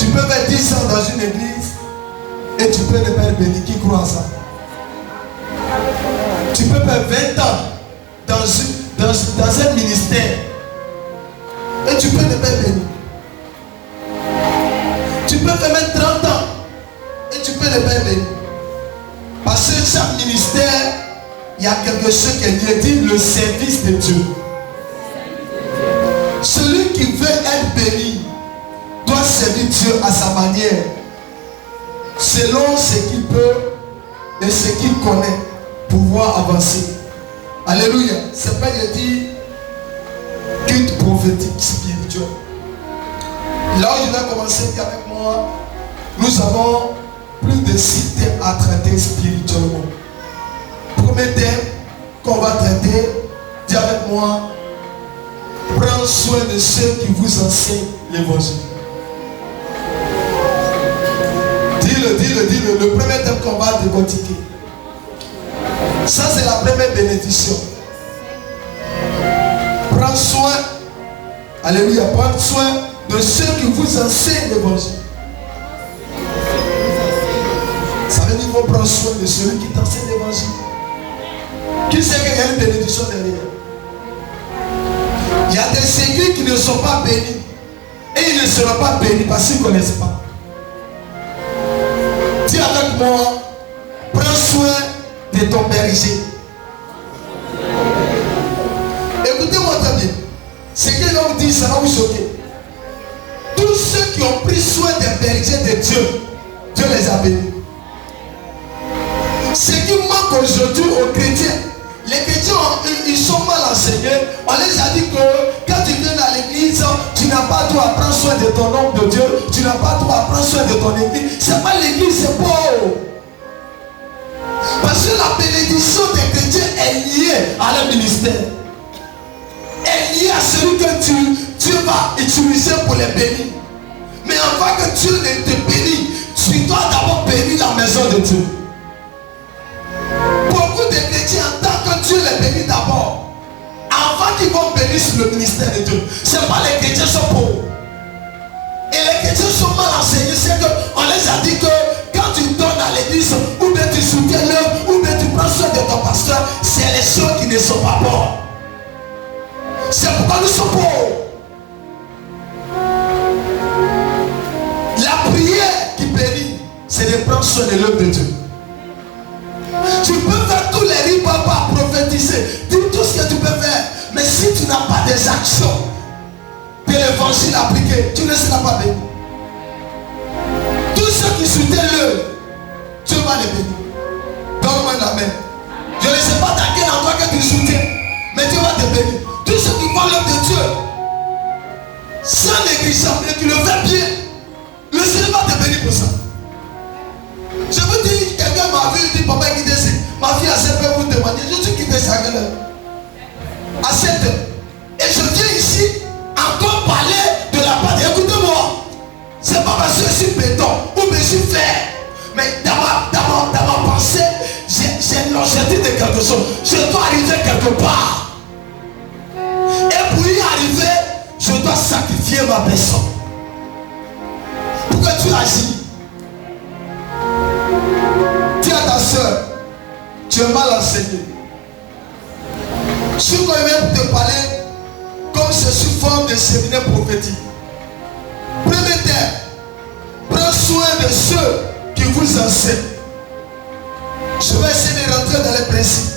Tu peux faire 10 ans dans une église et tu peux ne pas être béni. Qui croit à ça? Tu peux faire 20 ans dans un ministère et tu peux ne pas être béni. Tu peux faire même 30 ans et tu peux ne pas être béni. Parce que chaque ministère, il y a quelque chose qui est dit, le service de Dieu. Celui qui veut être béni doit servir Dieu à sa manière, selon ce qu'il peut et ce qu'il connaît, pouvoir avancer. Alléluia. C'est pas de dire culte prophétique spirituel. Là où je vais commencer avec moi, nous avons plus de 6 thèmes à traiter spirituellement. Premier thème qu'on va traiter, dis avec moi, prends soin de ceux qui vous enseignent l'évangile. Dis-le. Le premier thème qu'on va décortiquer. Ça, c'est la première bénédiction. Prends soin, alléluia, prends soin de ceux qui vous enseignent l'évangile. Ça veut dire qu'il faut prendre soin de celui qui t'enseigne l'évangile. Qui sait qu'il y a une bénédiction derrière? Il y a des églises qui ne sont pas bénies. Et ils ne seront pas bénis parce qu'ils ne connaissent pas. Dis avec moi, prends soin de ton berger. Écoutez-moi très bien. Ce que l'homme dit, ça va vous choquer. Tous ceux qui ont pris soin des bergers de Dieu, Dieu les a bénis. Ce qui manque aujourd'hui aux chrétiens, les chrétiens, ils sont mal enseignés. On les a dit que quand tu viens à l'église, tu n'as pas droit à prendre soin de ton homme de Dieu. Tu n'as pas droit à prendre soin de ton église. C'est pas l'église, c'est beau. Parce que la bénédiction des chrétiens est liée à leur ministère. Elle est liée à celui que Dieu va utiliser pour les bénir. Mais avant que Dieu ne te bénisse, tu dois d'abord bénir la maison de Dieu. Beaucoup de chrétiens entendent que Dieu les bénit d'abord. Avant qu'ils vont bénir sur le ministère de Dieu. C'est pas les chrétiens sont pauvres. Et les chrétiens sont mal enseignés. C'est qu'on les a dit que quand tu donnes à l'église, ou bien tu soutiens l'œuvre, ou bien tu prends soin de ton pasteur, c'est les choses qui ne sont pas bonnes. C'est pourquoi nous sommes pauvres. La prière qui bénit, c'est de prendre soin de l'œuvre de Dieu. Tu peux faire tous les rites, papa, prophétiser, dire tout ce que tu peux faire. Mais si tu n'as pas des actions de l'évangile appliqué, tu ne seras pas béni. Tous ceux qui soutiennent l'œuvre, Dieu va les bénir. Donne-moi la main. Je ne sais pas dans quel endroit que tu soutiens, mais Dieu va te bénir. Tous ceux qui font l'œuvre de Dieu, sans négligence, et tu le fais bien, le Seigneur va te bénir pour ça. Je vous dis, quelqu'un m'a vu, il dit, papa, quittez ça. Ma fille a 7 heures pour témoigner. Je suis quitté ça à 7 heures. Et je viens ici encore parler de la part. Écoutez-moi, c'est pas parce que je suis béton ou je suis fer. Mais dans ma pensée, j'ai l'objectif de quelque chose. Je dois arriver quelque part. Et pour y arriver, je dois sacrifier ma personne. Pour que tu agis. Dis à ta soeur, tu es mal enseigné. Je suis quand même te parler comme je suis forme de séminaire prophétique. Premier thème, prends soin de ceux qui vous enseignent. Je vais essayer de rentrer dans les principes.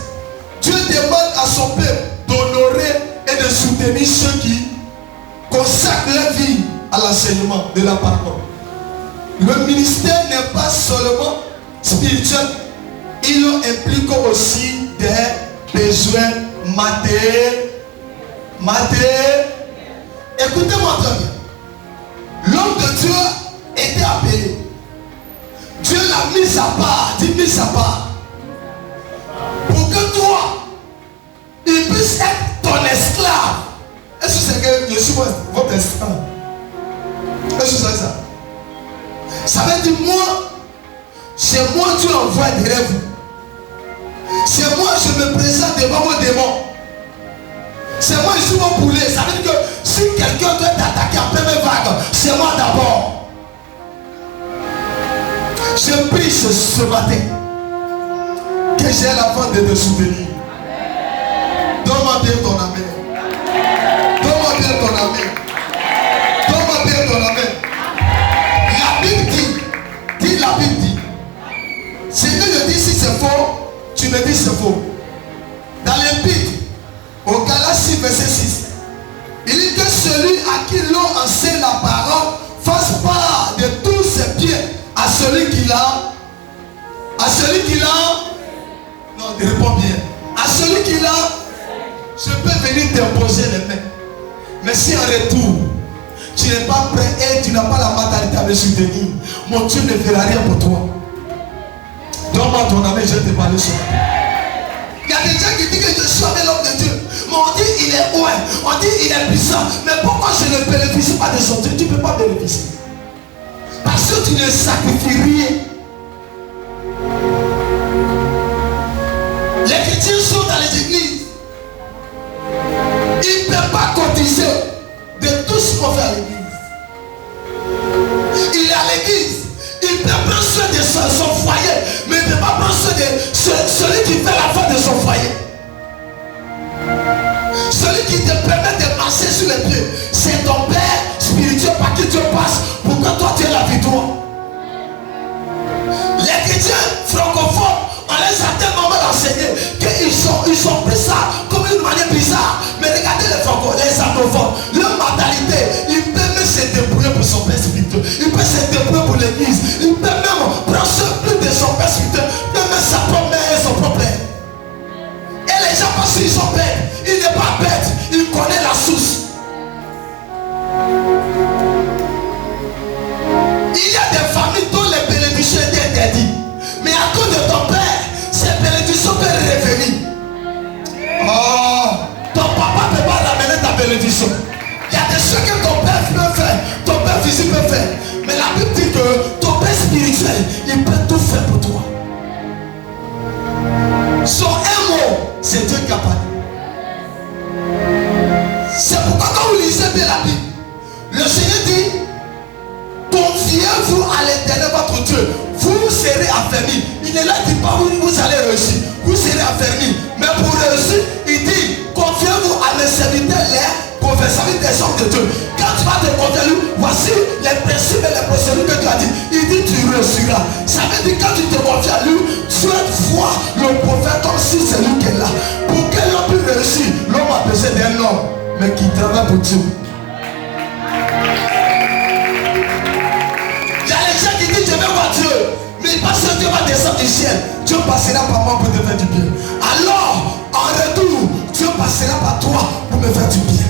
Dieu demande à son peuple d'honorer et de soutenir ceux qui consacrent leur vie à l'enseignement de la parole. Le ministère n'est pas seulement spirituel, il implique aussi des besoins matériels. Écoutez-moi très bien. L'homme de Dieu était appelé. Dieu l'a mis à part, dit mis à part. Pour que toi, il puisse être ton esclave. Est-ce que c'est que je suis votre esclave? Est-ce que c'est ça? Ça veut dire moi, c'est moi Dieu envoie derrière vous. C'est moi je me présente devant vos démons. C'est moi je suis mon poulet. Ça veut dire que si quelqu'un doit t'attaquer en première vague, c'est moi d'abord. Je prie ce matin que j'ai la force de te soutenir. Donne-moi bien ton amen. Donne-moi bien ton amen. Donne-moi bien ton amen. La Bible dit, la Bible dit. Si je dis si c'est faux, tu me dis c'est faux. Dans l'Épître, au Galates 6, verset 6, il dit que celui à qui l'on enseigne la parole fasse part de tous ses biens à celui qui l'a. À celui qui l'a. Non, réponds bien. À celui qui l'a. Je peux venir t'imposer les mains. Mais si en retour, tu n'es pas prêt et tu n'as pas la mentalité à me soutenir, mon Dieu ne fera rien pour toi. Donne-moi ton amen, je vais te parler sur la terre. Il y a des gens qui disent que je suis avec l'homme de Dieu. Mais on dit il est ouais, on dit il est puissant. Mais pourquoi je ne bénéficie pas de son Dieu? Tu ne peux pas bénéficier. Parce que tu ne sacrifies rien. Les chrétiens sont dans les églises. Ils ne peuvent pas cotiser de tout ce qu'on fait à l'église. Il est à l'église. Il peut prendre soin de son foyer, mais il ne peut pas prendre soin de celui qui fait la fin de son foyer. Celui qui te permet de marcher sur les pieds, c'est ton Père spirituel par qui Dieu passe pour que toi tu aies la victoire. Les chrétiens francophones, on les a tellement mal enseignés qu'ils ont pris ça comme une manière bizarre. Mais regardez les francophones, les anglophones, leur mentalité, ils peuvent même se débrouiller pour son Père spirituel. Ils peuvent se débrouiller pour l'église. Ils peuvent même prendre soin plus de son Père spirituel, même sa propre mère et son propre Père. Et les gens pensent qu'ils sont bêtes. Il n'est pas bête, il connaît la source. Il y a des familles dont les bénédictions étaient interdites. Mais à cause de ton père, ces bénédictions peuvent revenir. Oh, ton papa ne peut pas ramener ta bénédiction. Il y a des choses que ton père peut faire, ton père physique peut faire. Mais la Bible dit que ton père spirituel, il peut tout faire pour toi. Son un mot, c'est Dieu qui a parlé. C'est pourquoi quand vous lisez bien la Bible, le Seigneur dit, confiez-vous à l'Éternel votre Dieu, vous serez affermis. Il ne leur dit pas vous allez réussir, vous serez affermis. Mais pour réussir, il dit, confiez-vous à mes serviteurs, les professeurs des hommes de Dieu. Quand tu vas te confier à lui, voici les principes et les procédures que tu as dit. Il dit tu réussiras. Ça veut dire quand tu te confies à lui, tu vas voir le prophète comme si c'est lui qui est là. Pour que l'homme puisse réussir, l'homme a besoin d'un homme, mais qui travaille pour Dieu. Il y a les gens qui disent je vais voir Dieu, mais parce que Dieu va descendre du ciel, Dieu passera par moi pour te faire du bien. Alors, en retour, Dieu passera par toi pour me faire du bien.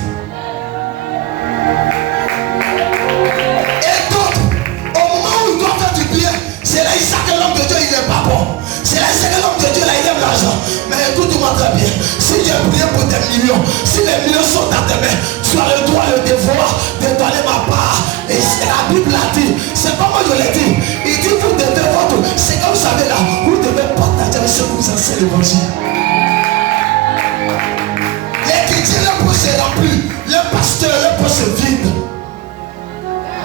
Et d'autres, au moment où il doit faire du bien, c'est là il sait que l'homme de Dieu il n'est pas bon. C'est là il sait que l'homme de Dieu là il aime l'argent. Mais écoute-moi très bien, si j'ai prié pour des millions, si les millions sont dans tes mains, tu as le droit, le devoir de donner ma part. Et la Bible l'a dit, c'est pas moi je l'ai dit. Il dit vous devez votre, c'est comme vous savez là, vous devez partager avec ceux qui vous enseignent l'évangile. Les chrétiens, leur poche est remplie, les pasteurs, leur poche est vide.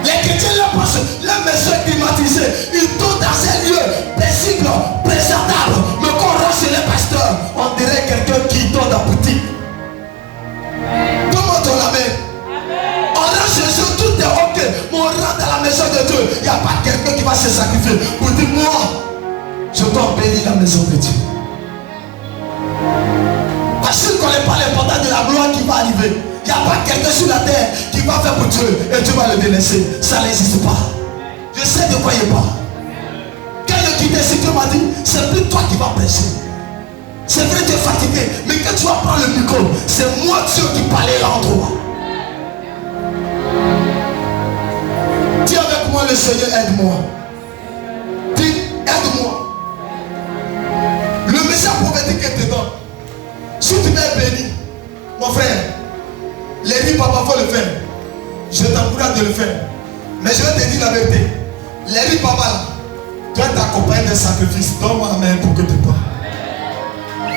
Les chrétiens, leur maison est climatisée. Ils tournent dans ces lieux paisibles, présentables. Mais quand on rentre chez les pasteurs, on dirait quelqu'un qui donne la boutique. Comment on la met? On rentre chez eux, tout est ok. Mais on rentre dans la maison de Dieu. Il n'y a pas quelqu'un qui va se sacrifier pour dire moi, je dois bénir la maison de Dieu. Parce qu'il ne connaît pas l'importance de la gloire qui va arriver. Il n'y a pas quelqu'un sur la terre qui va faire pour Dieu et Dieu va le délaisser. Ça n'existe pas. Je sais de quoi il parle. Quand je quittais ici, Dieu m'a dit, c'est plus toi qui vas prêcher. C'est vrai que tu es fatigué, mais quand tu vas prendre le micro, c'est moi Dieu qui parlait là en toi. Dis avec moi, le Seigneur, aide-moi. Dis, aide-moi. Le message prophétique que te donne. Si tu m'es béni, mon frère, les riz, papa, faut le faire. Je t'encourage de le faire. Mais je vais te dire la vérité. Les riz, papa, là, tu dois t'accompagner d'un sacrifice. Donne-moi la main pour que tu parles.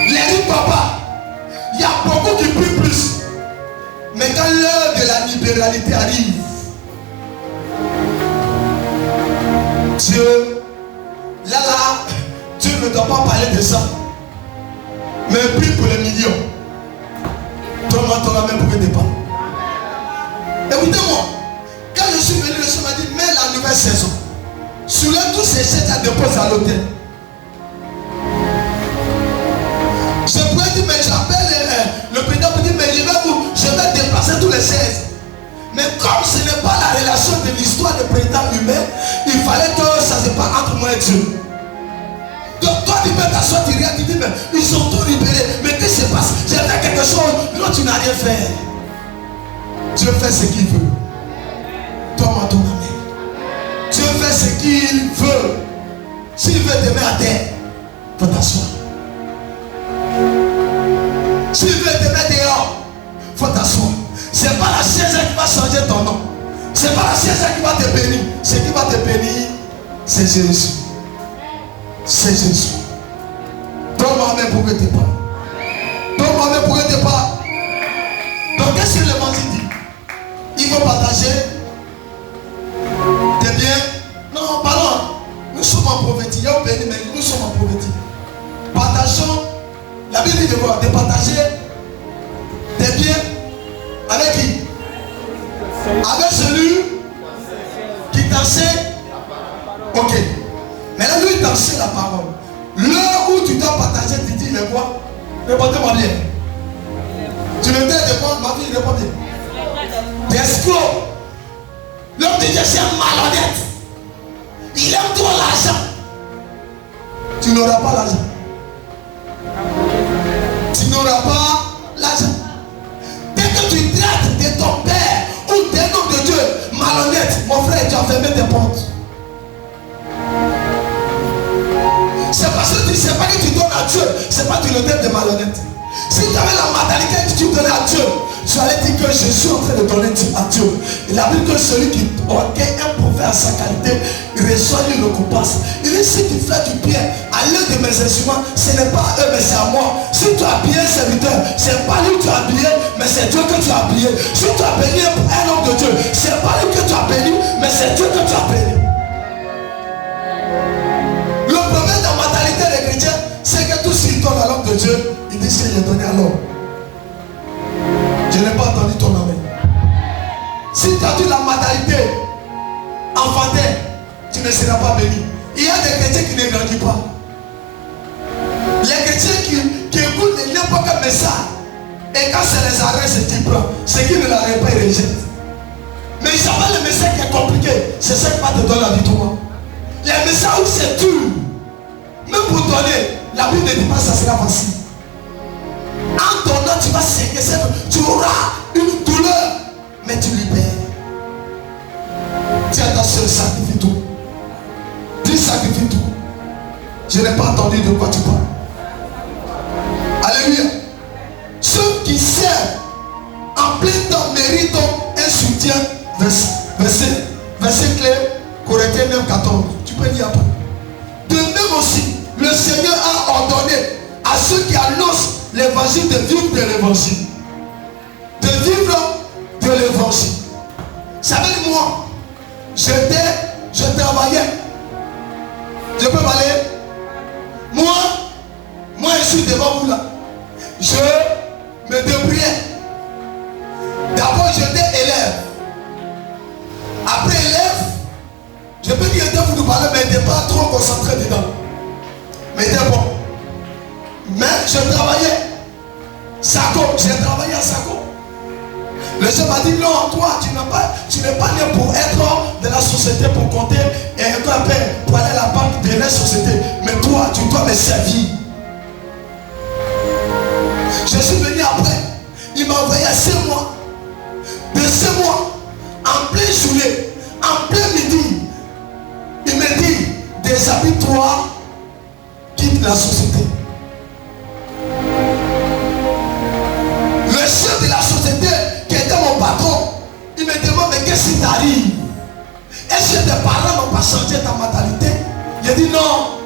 Les riz, papa, il y a beaucoup qui prient plus. Mais quand l'heure de la libéralité arrive, Dieu Mais prie pour les millions. Donne-moi ton main pour que tu parles. Écoutez-moi. Quand je suis venu, le Seigneur m'a dit, mets la nouvelle saison. Soulève tous ces chaises à déposer à l'hôtel. Je pourrais dire, mais j'appelle le président pour dire, mais je vais déplacer tous les chaises. Mais comme ce n'est pas la relation de l'histoire des présidents humains, il fallait que ça se passe entre moi et Dieu. Donc toi tu peux t'asseoir, tu regardes, tu dis, mais ils ont tout libéré. Mais qu'est-ce qui se passe? J'ai fait quelque chose, non tu n'as rien fait. Dieu fait ce qu'il veut. Donne-moi ton amen. Dieu fait ce qu'il veut. S'il veut te mettre à terre, il faut t'asseoir. S'il veut te mettre dehors, il faut t'asseoir. C'est pas la chaise qui va changer ton nom. C'est pas la chaise qui va te bénir. Ce qui va te bénir, c'est Jésus. C'est Jésus. Donne-moi main pour que tu parles. Donne-moi main pour que tu parles. Donc qu'est-ce que l'évangile dit? Il faut partager tes biens. Non, pardon. Nous sommes en prophétie. Il y a au béni, mais nous sommes en prophétie. Partageons. La Bible dit de quoi? De partager tes biens. Avec qui? Avec celui qui t'enseigne. Ok. Mais là, lui, il t'enseigne la parole. L'heure où tu dois partager, tu dis, il est quoi? Répondez-moi bien. Tu me dis de quoi? Ma fille, réponds bien. T'es escroc. L'homme de Dieu, c'est un malhonnête. Il aime trop l'argent. Tu n'auras pas l'argent. Tu n'auras pas l'argent. Dès que tu traites de ton père ou d'un homme de Dieu malhonnête, mon frère, tu as fermé tes portes. C'est parce que tu ne sais pas que tu donnes à Dieu, c'est pas que tu le donnes de malhonnête. Si tu avais la mentalité que tu donnais à Dieu, tu allais dire que je suis en train de donner à Dieu. Il a dit que celui qui orgueille un prophète à sa qualité, il reçoit lui le coupasse. Il dit si tu fais du bien à l'un de mes instruments, ce n'est pas à eux mais c'est à moi. Si tu as habillé un serviteur, ce n'est pas lui que tu as habillé, mais c'est Dieu que tu as habillé. Si tu as béni un homme de Dieu, ce n'est pas lui que tu as béni, mais c'est Dieu que tu as béni. Le problème de la mentalité des chrétiens, c'est que tout ce qu'ils donnent à l'homme de Dieu, ils disent qu'il est donné à l'homme. Je n'ai pas entendu ton amen. Si tu as dit la mentalité enfantine, tu ne seras pas béni. Il y a des chrétiens qui ne grandissent pas. Les chrétiens qui écoutent n'importe quel message, et quand ça les arrête, c'est qu'ils prennent. Ceux qui ne l'arrêtent pas, ils rejettent. Mais ils savent pas le message qui est compliqué. C'est ça qui va te donner la victoire. Les messages où c'est dur, même pour donner, la Bible ne dit pas que ça sera facile. En donnant, tu vas saigner, tu auras une douleur, mais tu libères. Dis à ta soeur, sacrifie tout. Dis sacrifie tout. Je n'ai pas entendu de quoi tu parles. Alléluia. Ceux qui servent en plein temps méritent un soutien. Verset clé, Corinthiens 9, 14. Tu peux lire après. De même aussi, le Seigneur a ordonné à ceux qui annoncent l'évangile de vivre de l'évangile. De vivre de l'évangile. Ça veut dire moi, je travaillais. Je peux parler. Moi je suis devant vous là. Je me débrouillais. D'abord j'étais élève. Après élève, je peux dire que vous nous parlez, mais il n'était pas trop concentré dedans. Mais il était bon. Mais je travaillais. Sako, j'ai travaillé à Sako. Le chef m'a dit non, toi tu n'es pas né pour être de la société, pour compter et pour aller à la banque de la société. Mais toi, tu dois me servir. Je suis venu après. Il m'a envoyé à 6 mois. De 6 mois, en pleine journée, en plein midi, il me dit, déshabille-toi, quitte la société. Le chef de la société, qui était mon patron, il me demande, mais qu'est-ce qui t'arrive? Est-ce que tes parents n'ont pas changé ta mentalité? J'ai dit non.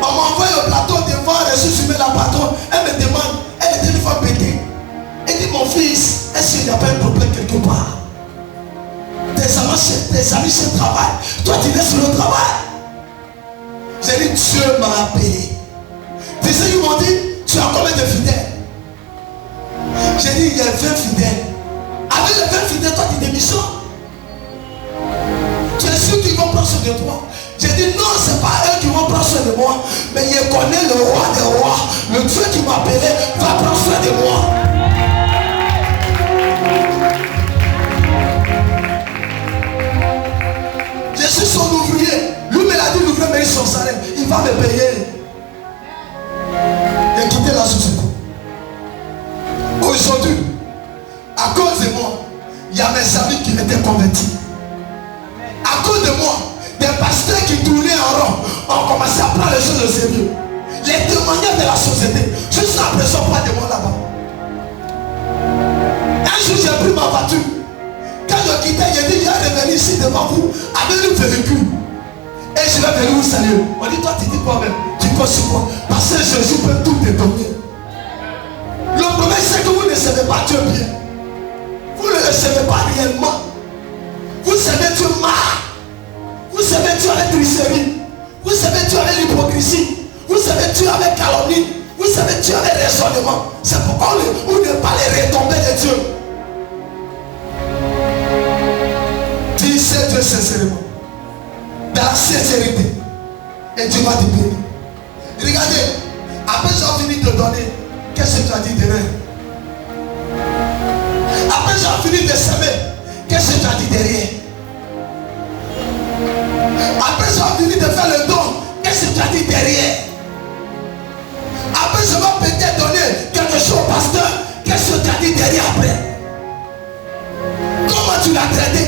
On m'a envoyé au plateau devant les ressources humaines, la patronne. Elle me demande, elle était une fois pétée. Elle dit, mon fils, est-ce qu'il n'y a pas un problème quelque part? Tes amis se travaillent. Toi, tu es sur le travail. J'ai dit, Dieu m'a appelé. Tu sais, ils m'ont dit, tu as combien de fidèles? J'ai dit, il y a 20 fidèles. Avec les 20 fidèles, toi, tu démissionnes. Tu es sûr qu'ils vont prendre soin de toi? J'ai dit, non, ce n'est pas eux qui vont prendre soin de moi. Mais je connais le roi des rois. Le Dieu qui m'a appelé va prendre soin de moi. Je suis son ouvrier. Lui me l'a dit, l'ouvrier mérite son salaire. Il va me payer. Et quitter la société. Aujourd'hui, à cause de moi, il y a mes amis qui étaient convertis. À cause de moi, des pasteurs qui tournaient en rond ont commencé à prendre les choses au sérieux. Les témoignages de la société, juste la pression pas de moi là-bas. Un jour, j'ai pris ma voiture. Quand je quittais, j'ai dit, je vais revenir ici devant vous avec le véhicule. Et je vais venir vous saluer. On dit, toi, tu dis quoi même? Tu penses sur quoi? Parce que Jésus peut tout détonner. Le problème, c'est que vous ne savez pas Dieu bien. Vous ne le savez pas réellement. Vous savez Dieu mal. Vous savez Dieu avec tricherie. Vous savez Dieu avec l'hypocrisie. Vous savez Dieu avec calomnie. Vous savez Dieu avec raisonnement. C'est pourquoi vous ne pas les retombées de Dieu. Dis c'est Dieu sincèrement. Dans la sincérité. Et Dieu va te bénir. Regardez. Après j'ai fini de donner. Qu'est-ce que tu as dit derrière? Après j'ai fini de semer. Qu'est-ce que tu as dit derrière? Après j'ai fini de faire le don. Qu'est-ce que tu as dit derrière? Après je vais peut-être donner quelque chose au pasteur. Qu'est-ce que tu as dit derrière après? Comment tu l'as traité?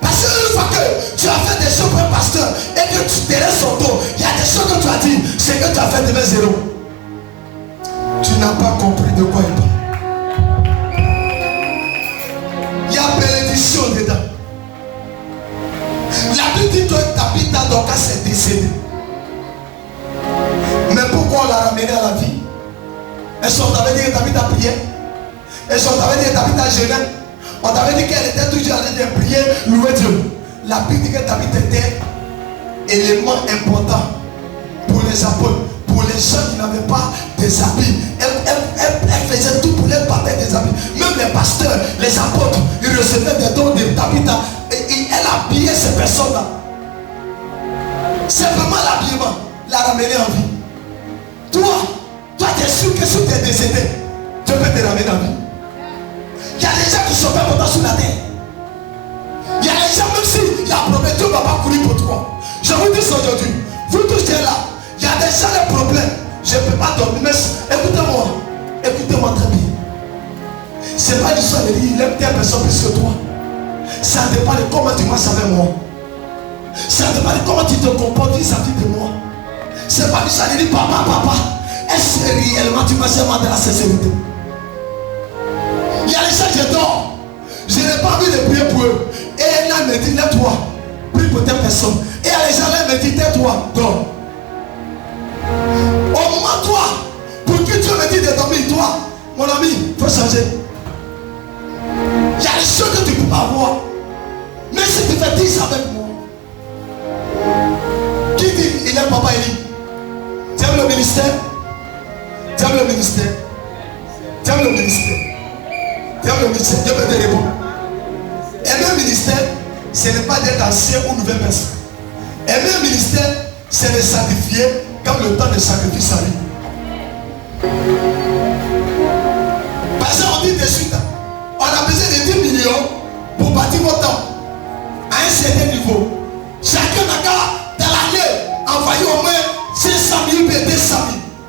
Parce qu'une fois que tu as fait des choses pour un pasteur et que tu derrière son dos, il y a des choses que tu as dit, c'est que tu as fait de zéro. Tu n'as pas compris de quoi il parle. Il y a bénédiction dedans. La Bible dit que Tabitha Dorcas est décédée. Mais pourquoi on l'a ramenée à la vie? Est-ce qu'on t'avait dit que Tabitha priait? Est-ce qu'on t'avait dit que Tabitha jeûnait? On t'avait dit qu'elle était toujours en train de prier, louer Dieu. La Bible dit que Tabitha était élément important pour les apôtres. Pour les gens qui n'avaient pas des habits, elle faisait tout pour leur partager des habits. Même les pasteurs, les apôtres, ils recevaient des dons de Tabitha. Et elle habillait ces personnes-là. C'est vraiment l'habillement, la ramener en vie. Toi tu es sûr que si tu es décédé, Dieu peut te ramener en vie. Il y a des gens qui sont pas importants sur la terre. Il y a des gens, même s'il y a un problème, Dieu ne va pas courir pour toi. Je vous dis ça aujourd'hui. Vous tous qui êtes là. Il y a des gens les problèmes. Je ne peux pas dormir. Mais écoutez-moi. Écoutez-moi très bien. Ce n'est pas l'histoire de dire il aime telle personne plus que toi. Ça dépend de comment tu marches avec moi. Ça dépend de comment tu te comportes vis-à-vis de moi. Ce n'est pas l'histoire de dire papa. Est-ce que réellement tu marches avec moi dans la sincérité? Il y a des gens je dors. Je n'ai pas envie de prier pour eux. Et elle me dit lève-toi. Prie pour telle personne. Et il y a des gens là me dit tais-toi. Dors. Au moment toi, pour que Dieu me dise de dormir, toi, mon ami, il faut changer. Il y a des choses que tu ne peux pas voir. Mais si tu fais 10 avec moi, qui dit il est papa Eli? Tu aimes le ministère? Tu aimes le ministère? Tu aimes le ministère? Tu aimes le ministère? Dieu peut te répondre. Aimer un ministère, ce n'est pas d'être ancien ou nouvelle personne. Aimer un ministère, c'est de sacrifier quand le temps de sacrifice arrive. Parce qu'on dit de suite, on a besoin de 10 millions pour bâtir votre temple à un certain niveau. Chacun n'a qu'à, dans l'année, envoyer au moins 500 000 et 200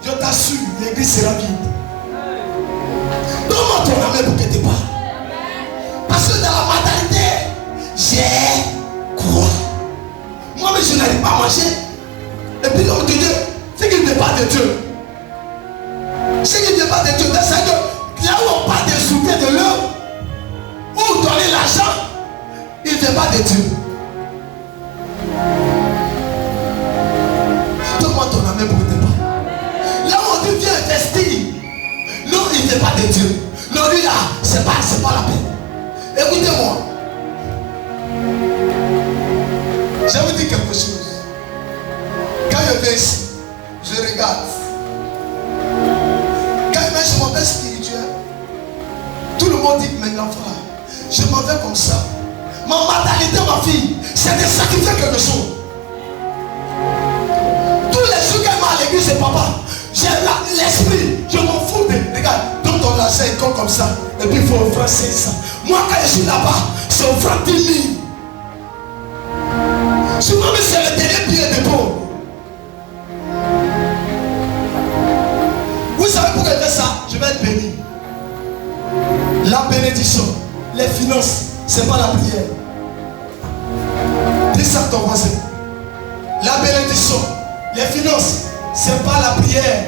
000. Je t'assure, l'église sera vide. Donne-moi ton amour pour que tu parles. Parce que dans la mentalité, j'ai quoi? Moi-même, je n'arrive pas à manger. Et puis l'homme de Dieu, c'est qu'il ne vient pas de Dieu. C'est qu'il ne vient pas de Dieu. C'est que là où on parle de soutien de l'homme, ou donner l'argent, il ne vient pas de Dieu. Donne-moi ton amour pour te parler. Là où on dit viens investir, non, il ne vient pas de Dieu. Non, lui là, c'est pas la peine. Écoutez-moi. Je vais vous dire quelque chose. Quand je vais ici, je regarde. Ma maternité, ma fille, c'est de sacrifier quelque chose. Tous les jours qu'elle va à l'église, c'est papa. J'ai l'esprit, je m'en fous de. Regarde, donc ton argent il compte comme ça. Et puis il faut offrir 500. Moi, quand je suis là-bas, c'est offrir 10 000. Souvent, mais c'est le dernier billet de pauvre. Vous savez pourquoi je fais ça? Je vais être béni. La bénédiction, les finances, c'est pas la prière. Dis ça à ton voisin. La bénédiction, les finances, c'est pas la prière.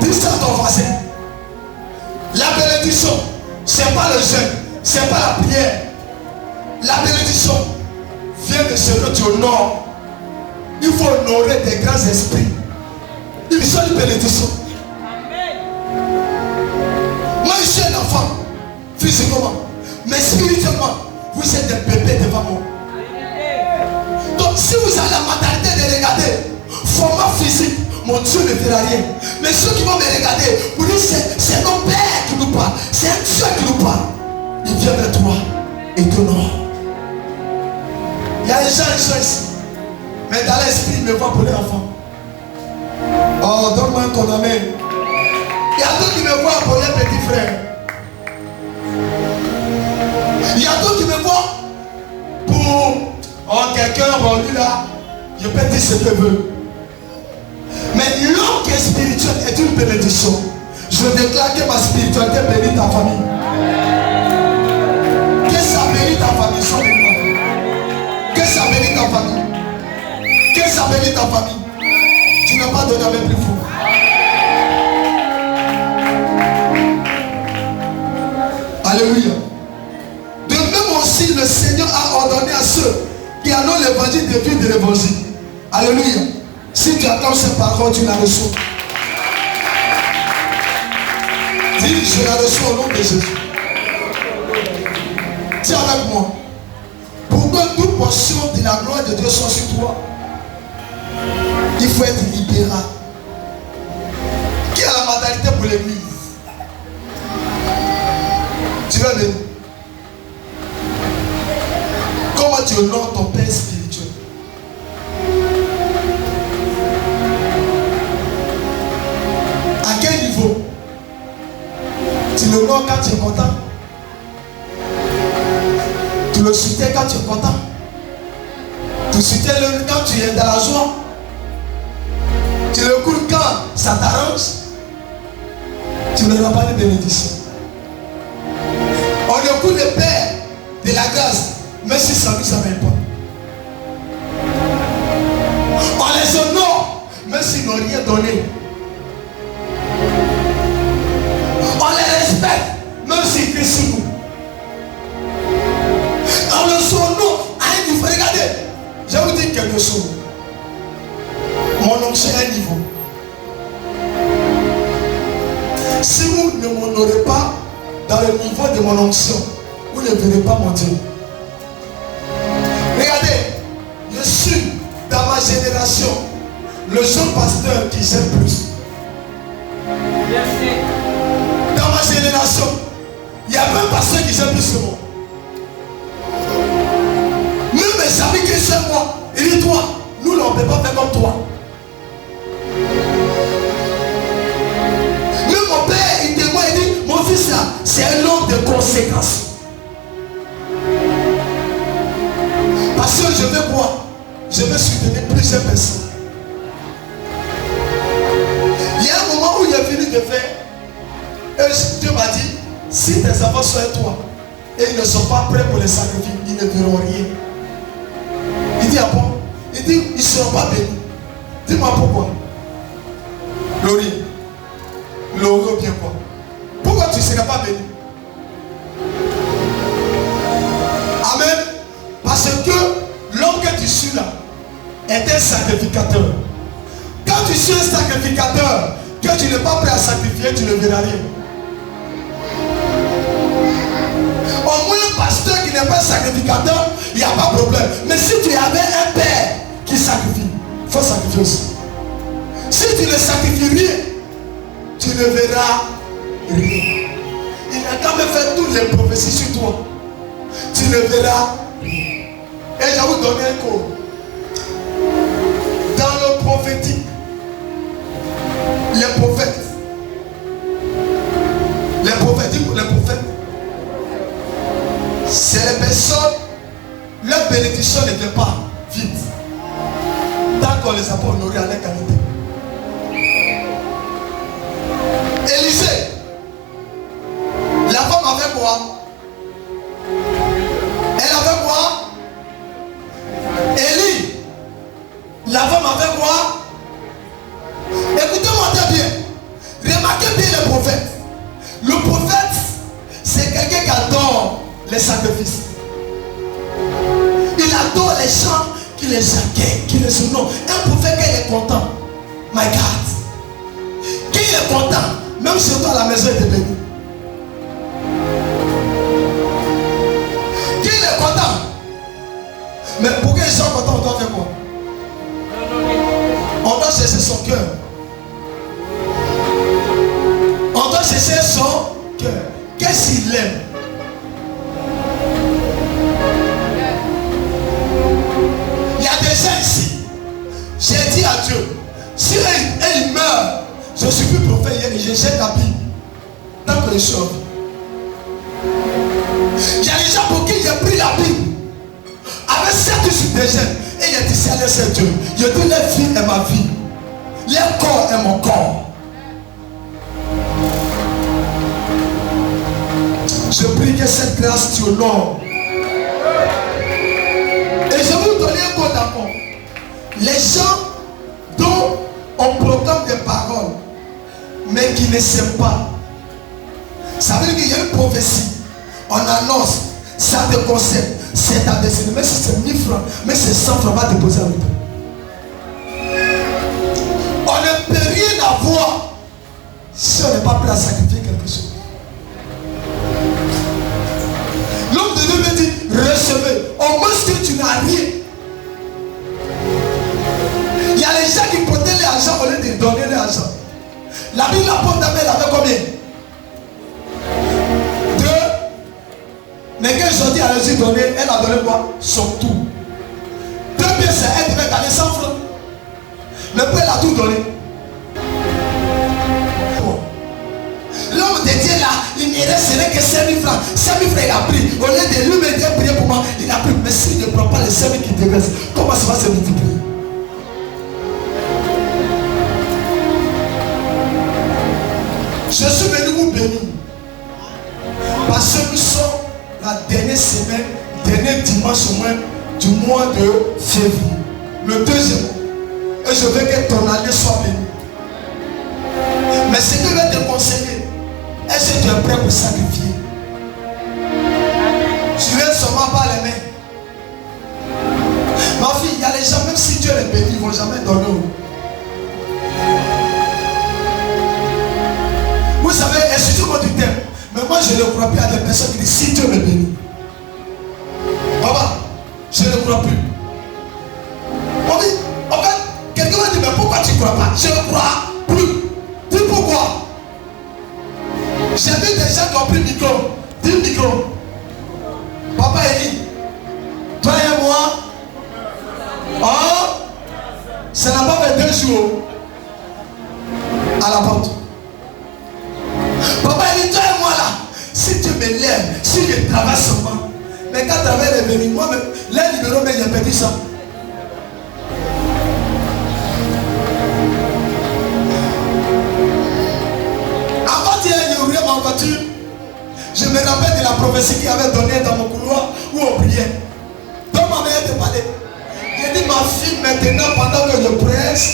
Dis ça à ton voisin. La bénédiction, c'est pas le jeûne, c'est pas la prière. La bénédiction vient de ce que tu honores. Il faut honorer des grands esprits. Ils sont une bénédiction. Moi, je suis un enfant, physiquement, mais spirituellement, vous êtes des bébés devant moi. Donc, si vous avez la mentalité de regarder, format physique, mon Dieu ne fera rien. Mais ceux qui vont me regarder, vous dites, c'est nos pères qui nous parlent, c'est un Dieu qui nous parle. Il vient vers toi et t'honore. Il y a des gens ici, mais dans l'esprit, ils me voient pour les enfants. Oh, donne-moi ton amen. Il y a d'autres qui me voient pour les petits frères. Il y a d'autres qui me voient pour quelqu'un, bon lui là, je peux dire ce que je veux. Mais l'homme qui est spirituel est une bénédiction. Je déclare que ma spiritualité bénit ta famille. Que ça bénit ta famille, sois béni ta famille. Que ça bénit ta famille. Que ça bénit ta famille. Tu n'as pas donné avec plus fou. Alléluia. De même aussi, le Seigneur a ordonné à ceux qui annoncent l'évangile de vie de l'évangile. Alléluia. Si tu attends cette parole, tu la reçois. Dis, je la reçois au nom de Jésus. Tiens avec moi. Pour que toute portion de la gloire de Dieu soit sur toi, il faut être libéral. Qui a la mentalité pour l'église? Tu vas venir. Comment tu honores ton Père spirituel? À quel niveau? Tu le honores quand tu es content? Tu le soutiens quand tu es content? Tu soutiens quand tu es dans la joie? Tu le cours quand ça t'arrange? Tu n'auras pas de bénédiction. On écoute le Père de la grâce, même si ça ne nous amène pas. On les honore, même s'ils n'ont rien donné. On les respecte, même s'ils crient sur nous. On les honore à un niveau. Regardez, je vais vous dire quelque chose. Mon onction est un niveau. Si vous ne m'honorez pas dans le niveau de mon onction, vous ne verrez pas mon Dieu. Regardez, je suis dans ma génération le jeune pasteur qui j'aime plus. Dans ma génération, il y a un pasteur qui j'aime plus que moi. Même mes amis qui sont moi, il dit toi, nous on ne peut pas faire comme toi. Même mon père, il témoigne, il dit, mon fils là, c'est un homme de conséquences. Parce que je vais voir, je vais soutenir plusieurs personnes. Il y a un moment où il est fini de faire, et Dieu m'a dit, si tes enfants sont à toi, et ils ne sont pas prêts pour les sacrifier, ils ne verront rien. Il dit, ah bon? Il dit, ils ne seront pas bénis. Dis-moi pourquoi. Laurie ou bien quoi? Pourquoi tu ne seras pas béni? Amen. Parce que l'homme que tu suis là est un sacrificateur. Quand tu suis un sacrificateur, que tu n'es pas prêt à sacrifier, tu ne verras rien. Au moins un pasteur qui n'est pas un sacrificateur, il n'y a pas de problème. Mais si tu avais un père qui sacrifie, il faut sacrifier aussi. Si tu ne sacrifies rien, tu ne verras rien. Il a quand même fait toutes les prophéties sur toi. tu ne verras. Et je vais vous donner un cours. Dans le prophétique, les prophètes, c'est les personnes, leur bénédiction ne vient pas vite. Tant qu'on les a pas honorés à leur qualité. Élisée, la femme avait quoi? Elle avait quoi? Élie, la femme avait quoi? Écoutez-moi très bien. Remarquez bien le prophète. Le prophète, c'est quelqu'un qui adore les sacrifices. Il adore les gens qui les accueillent, qui les honorent. Un prophète qui est content. My God. Qui est content? Même si toi à la maison est béni. Qui est content? Mais pour qu'ils soient contents, on doit faire quoi? On doit chercher son cœur. On doit chercher son cœur. Qu'est-ce qu'il aime? Il y a des gens ici. J'ai dit à Dieu, si il meurt, je ne suis plus prophète, je jette la Bible. Tant que je suis en vie. Il y a des gens pour qui j'ai pris la Bible. Avec 7 sur des jeunes. Et il a dit, c'est Dieu. Je dis, leur vie est ma vie. Leur corps est mon corps. Je prie que cette grâce tu honore. Et je vais vous donner un code d'accord. Les gens dont on proclame des paroles, mais qui ne s'aiment pas. Ça veut dire qu'il y a une prophétie. On annonce, ça te concerne, c'est ta destinée. Même si c'est 1000 francs, mais c'est 100 francs, va déposer avec toi. On ne peut rien avoir si on n'est pas prêt à sacrifier quelque chose. L'homme de Dieu me dit, recevez. Au moins que tu n'as rien. Il y a les gens qui prenaient l'argent au lieu de donner l'argent. La Bible, la pomme d'Amel avait combien? 2. Mais quand ils ont dit à Jésus donner, elle a donné quoi? Son tout. 2 pièces, elle devait gagner 100 francs. Mais puis elle a tout donné. L'homme de Dieu là, il ne resterait que 5 000 francs. 5 000 francs il a pris. Au lieu de lui me dire prier pour moi, il a pris. Mais s'il ne prend pas les 5 000 qui te restent, comment ça va se multiplier? Je suis venu vous bénir. Parce que nous sommes la dernière semaine, dernier dimanche au moins du mois de février. Le 2e. Et je veux que ton année soit bénie. Mais ce que je vais te conseiller, est-ce que tu es prêt pour sacrifier? Tu viens seulement par les mains. Ma fille, il y a les gens, même si Dieu les bénit, ils ne vont jamais donner. Vous savez, excusez-moi du terme, mais moi je ne crois plus à des personnes qui disent si Dieu me bénit. Papa, je ne crois plus. En fait, quelqu'un va dire, mais pourquoi tu ne crois pas? Je ne crois plus. Dis pourquoi? J'ai vu des gens qui ont pris le micro. Dis le micro. Papa Eli, toi et moi, ça n'a pas fait 2 jours à la porte. Papa Eli, toi et moi là, si tu me lèves, si je travaille seulement, mais quand tu avais les bénis, moi, les libéraux, mais j'ai perdu ça. Je me rappelle de la prophétie qu'il avait donnée dans mon couloir où on priait. Donc ma mère te parlait. J'ai dit, ma fille, maintenant, pendant que je presse,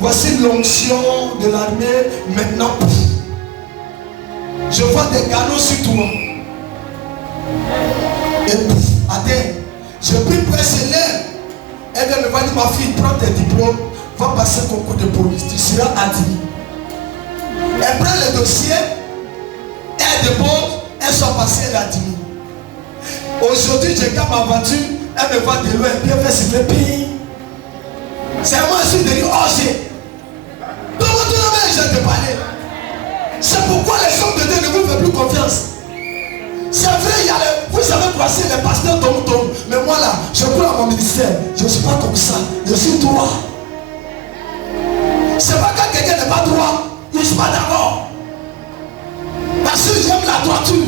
voici l'onction de l'armée. Maintenant, je vois des canaux sur toi. Et à terre, je prie pour elle, elle vient me voir, dit, ma fille, prends tes diplômes, va passer le concours de police, tu seras admis. Elle prend le dossier. Elle dépose, elle soit passée, elle a dit. Aujourd'hui, je garde ma voiture, elle me voit de loin, puis elle fait siffler, ping. C'est moi qui suis devenu orgé. Donc, tout le monde, je te parlais. C'est pourquoi les hommes de Dieu ne vous font plus confiance. C'est vrai, vous avez croisé les pasteurs Tom. Mais moi là, je crois à mon ministère. Je ne suis pas comme ça. Je suis droit. C'est pas que quelqu'un n'est pas droit. Je ne suis pas d'accord. Parce que j'aime la droiture.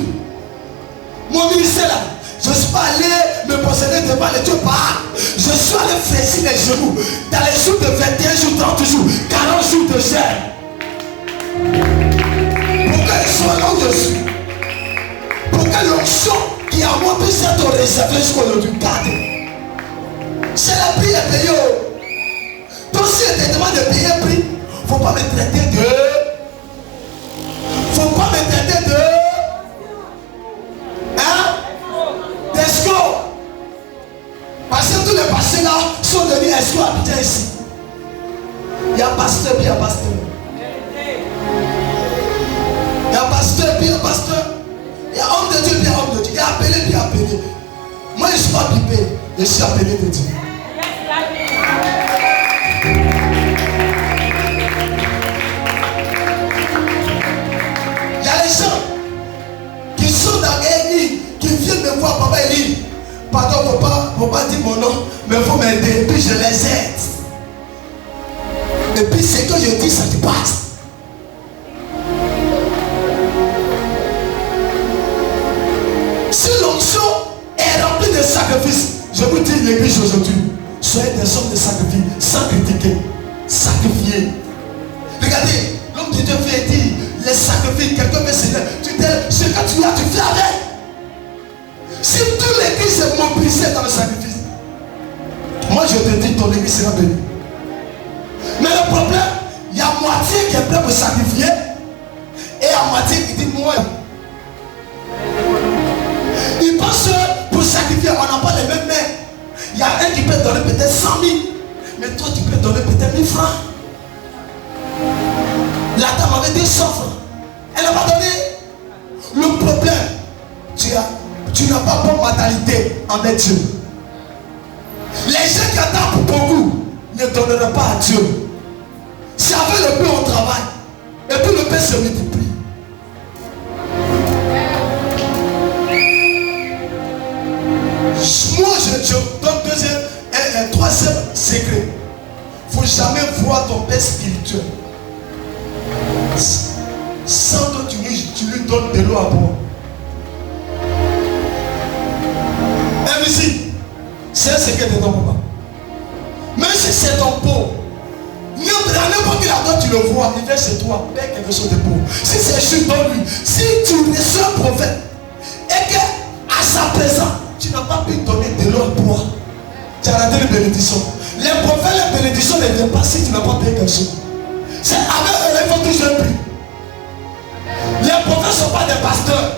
Mon ministère là, je ne suis pas allé me posséder devant les dieux pas. Je suis allé fléchir les genoux dans les jours de 21 jours, 30 jours, 40 jours de jeûne. Pour que je sois là où je suis. Pour que l'onction qui a moi puisse être réservée jusqu'aujourd'hui. Gardez. C'est la prière payée. Donc si elle te demande de payer un prix, il ne faut pas me traiter de. Il ne faut pas me traiter de. D'escrocs. Parce que tous les pasteurs là sont devenus escrocs habitants ici. Il y a pasteur, puis il y a pasteur. Il y a pasteur, puis il y a pasteur. Il y a homme de Dieu, puis il y a homme de Dieu. Il y a appelé, puis il y a appelé. Moi, je ne suis pas pipé. Je suis appelé de Dieu. Il y a les gens qui sont dans Élie, qui viennent me voir, papa Élie. Pardon, il ne faut pas dire mon nom, mais il faut m'aider. Et puis je les aide. Et puis ce que je dis, ça te passe. Si l'onction est remplie de sacrifices, je vous dis l'église aujourd'hui, soyez des hommes de sacrifice, sans critiquer, sacrifier. Regardez, l'homme de Dieu vient dire, les sacrifices, quelqu'un veut se dire, ce que tu as, tu fais avec. Si toute l'église est mobilisée dans le sacrifice, moi je te dis, ton église sera bénie. Mais le problème, il y a moitié qui est prêt pour sacrifier, et à moitié qui dit, moi, il pense que pour sacrifier, on n'a pas les mêmes mains. Il y a un qui peut donner peut-être 100 000, mais toi tu peux donner peut-être 1000 francs. La dame avait dit 100 francs. Elle n'a pas donné. Le problème, tu n'as pas bonne mentalité envers Dieu. Les gens qui attendent pour beaucoup ne donneront pas à Dieu. Si avec le pain on travaille, et puis le pain se multiplie. Moi, je donne un troisième secret. Il ne faut jamais voir ton père spirituel sans que tu lui donnes de l'eau à boire. Invisible, c'est un secret de ton papa. Même si c'est ton pot, n'importe quel endroit tu le vois, il vient chez toi, avec quelque chose de beau. Si c'est juste dans lui, si tu reçois un prophète et qu'à sa présence, tu n'as pas pu donner de l'eau à boire, tu as raté les bénédictions. Les prophètes, les bénédictions ne viennent pas si tu n'as pas payé quelque chose. C'est avec eux, il faut toujours un prix. Les prophètes ne sont pas des pasteurs.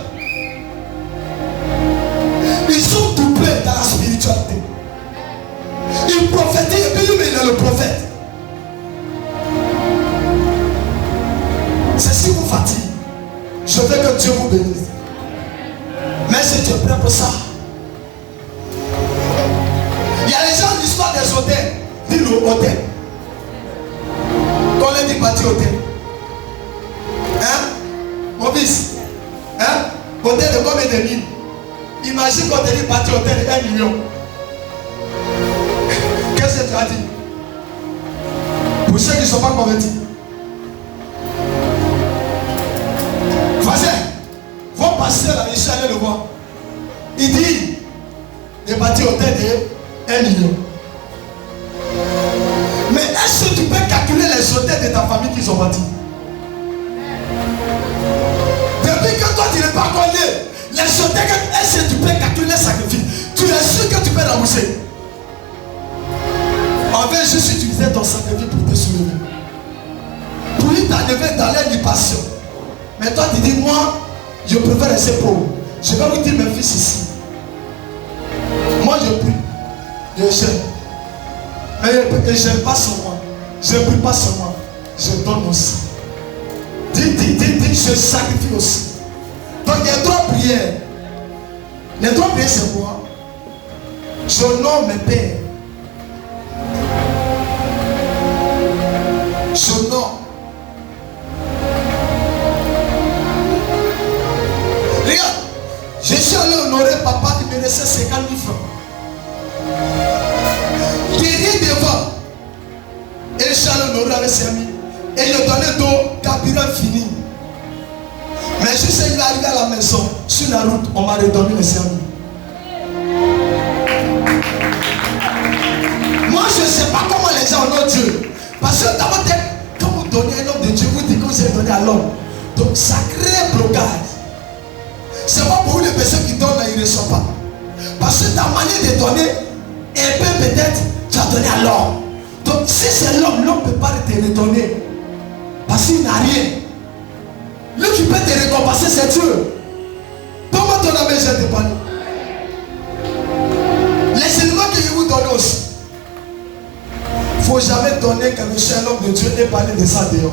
Ils sont doublés dans la spiritualité. Ils prophétisent et puis lui, il est le prophète. C'est ce qui vous fatigue. Je veux que Dieu vous bénisse. Mais si tu es prêt pour ça. Il y a les gens de l'histoire des hôtels. Dis-le hôtel. Quand on dit bâti hôtel. Hein? Mon fils. Hein? Hôtel de combien de mille? Imagine quand on dit bâti hôtel de 1 million. Qu'est-ce que tu as dit? Pour ceux qui ne sont pas convertis. Voisin, vos pasteurs là, je suis allé le voir. Il dit de bâtir hôtel de 1 million. Mais est-ce que tu peux calculer les hôtels de ta famille qu'ils ont bâtis? Depuis que toi tu n'es pas connu, les hôtels, est-ce que tu peux calculer les sacrifices? Tu es sûr que tu peux rembourser? En fait, juste utiliser ton sacrifice pour te soulever. Pour lui t'enlever dans l'animation. Mais toi tu dis, moi, je préfère rester pauvre. Je vais vous dire mes fils ici. Moi je prie. Je gêne. Et je n'aime pas sur moi. Je ne prie pas sur moi. Je donne aussi. Dis, je sacrifie aussi. Donc il y a 3 prières. Les 3 prières c'est quoi? J'honore mes pères. J'honore. Regarde, je connaissait 50 000 francs. Derrière devant, et Charles Nora avait servi. Et il donnait d'eau, carburant fini. Mais juste il est arrivé à la maison, sur la route, on m'a redonné les serments. Moi, je ne sais pas comment les gens ont Dieu. Parce que d'abord, quand vous donnez un homme de Dieu, vous dites que vous avez donné à l'homme. Donc, ça crée blocage. C'est pas pour les personnes qui donnent, ils ne reçoivent pas. Parce que ta manière de donner, un peu peut-être, tu as donné à l'homme. Donc, si c'est l'homme, l'homme ne peut pas te redonner. Parce qu'il n'a rien. Lui qui peut te récompenser, c'est Dieu. Donne-moi ton amour, je te parle. Les éléments que je vous donne aussi. Il ne faut jamais donner quelque chose à un homme de Dieu et parler de ça dehors.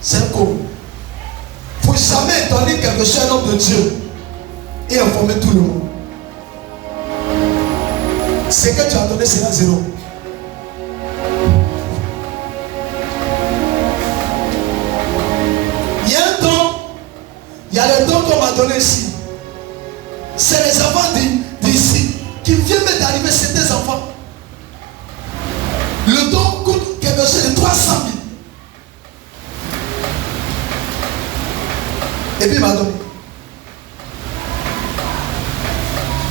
C'est un coup. Il ne faut jamais donner quelque chose à un homme de Dieu et informer tout le monde. Ce que tu as donné sera zéro. Il y a un don, il y a le don qu'on m'a donné ici. C'est les enfants d'ici qui viennent d'arriver, c'est des enfants. Le don coûte quelque chose de 300 000. Et puis il m'a donné.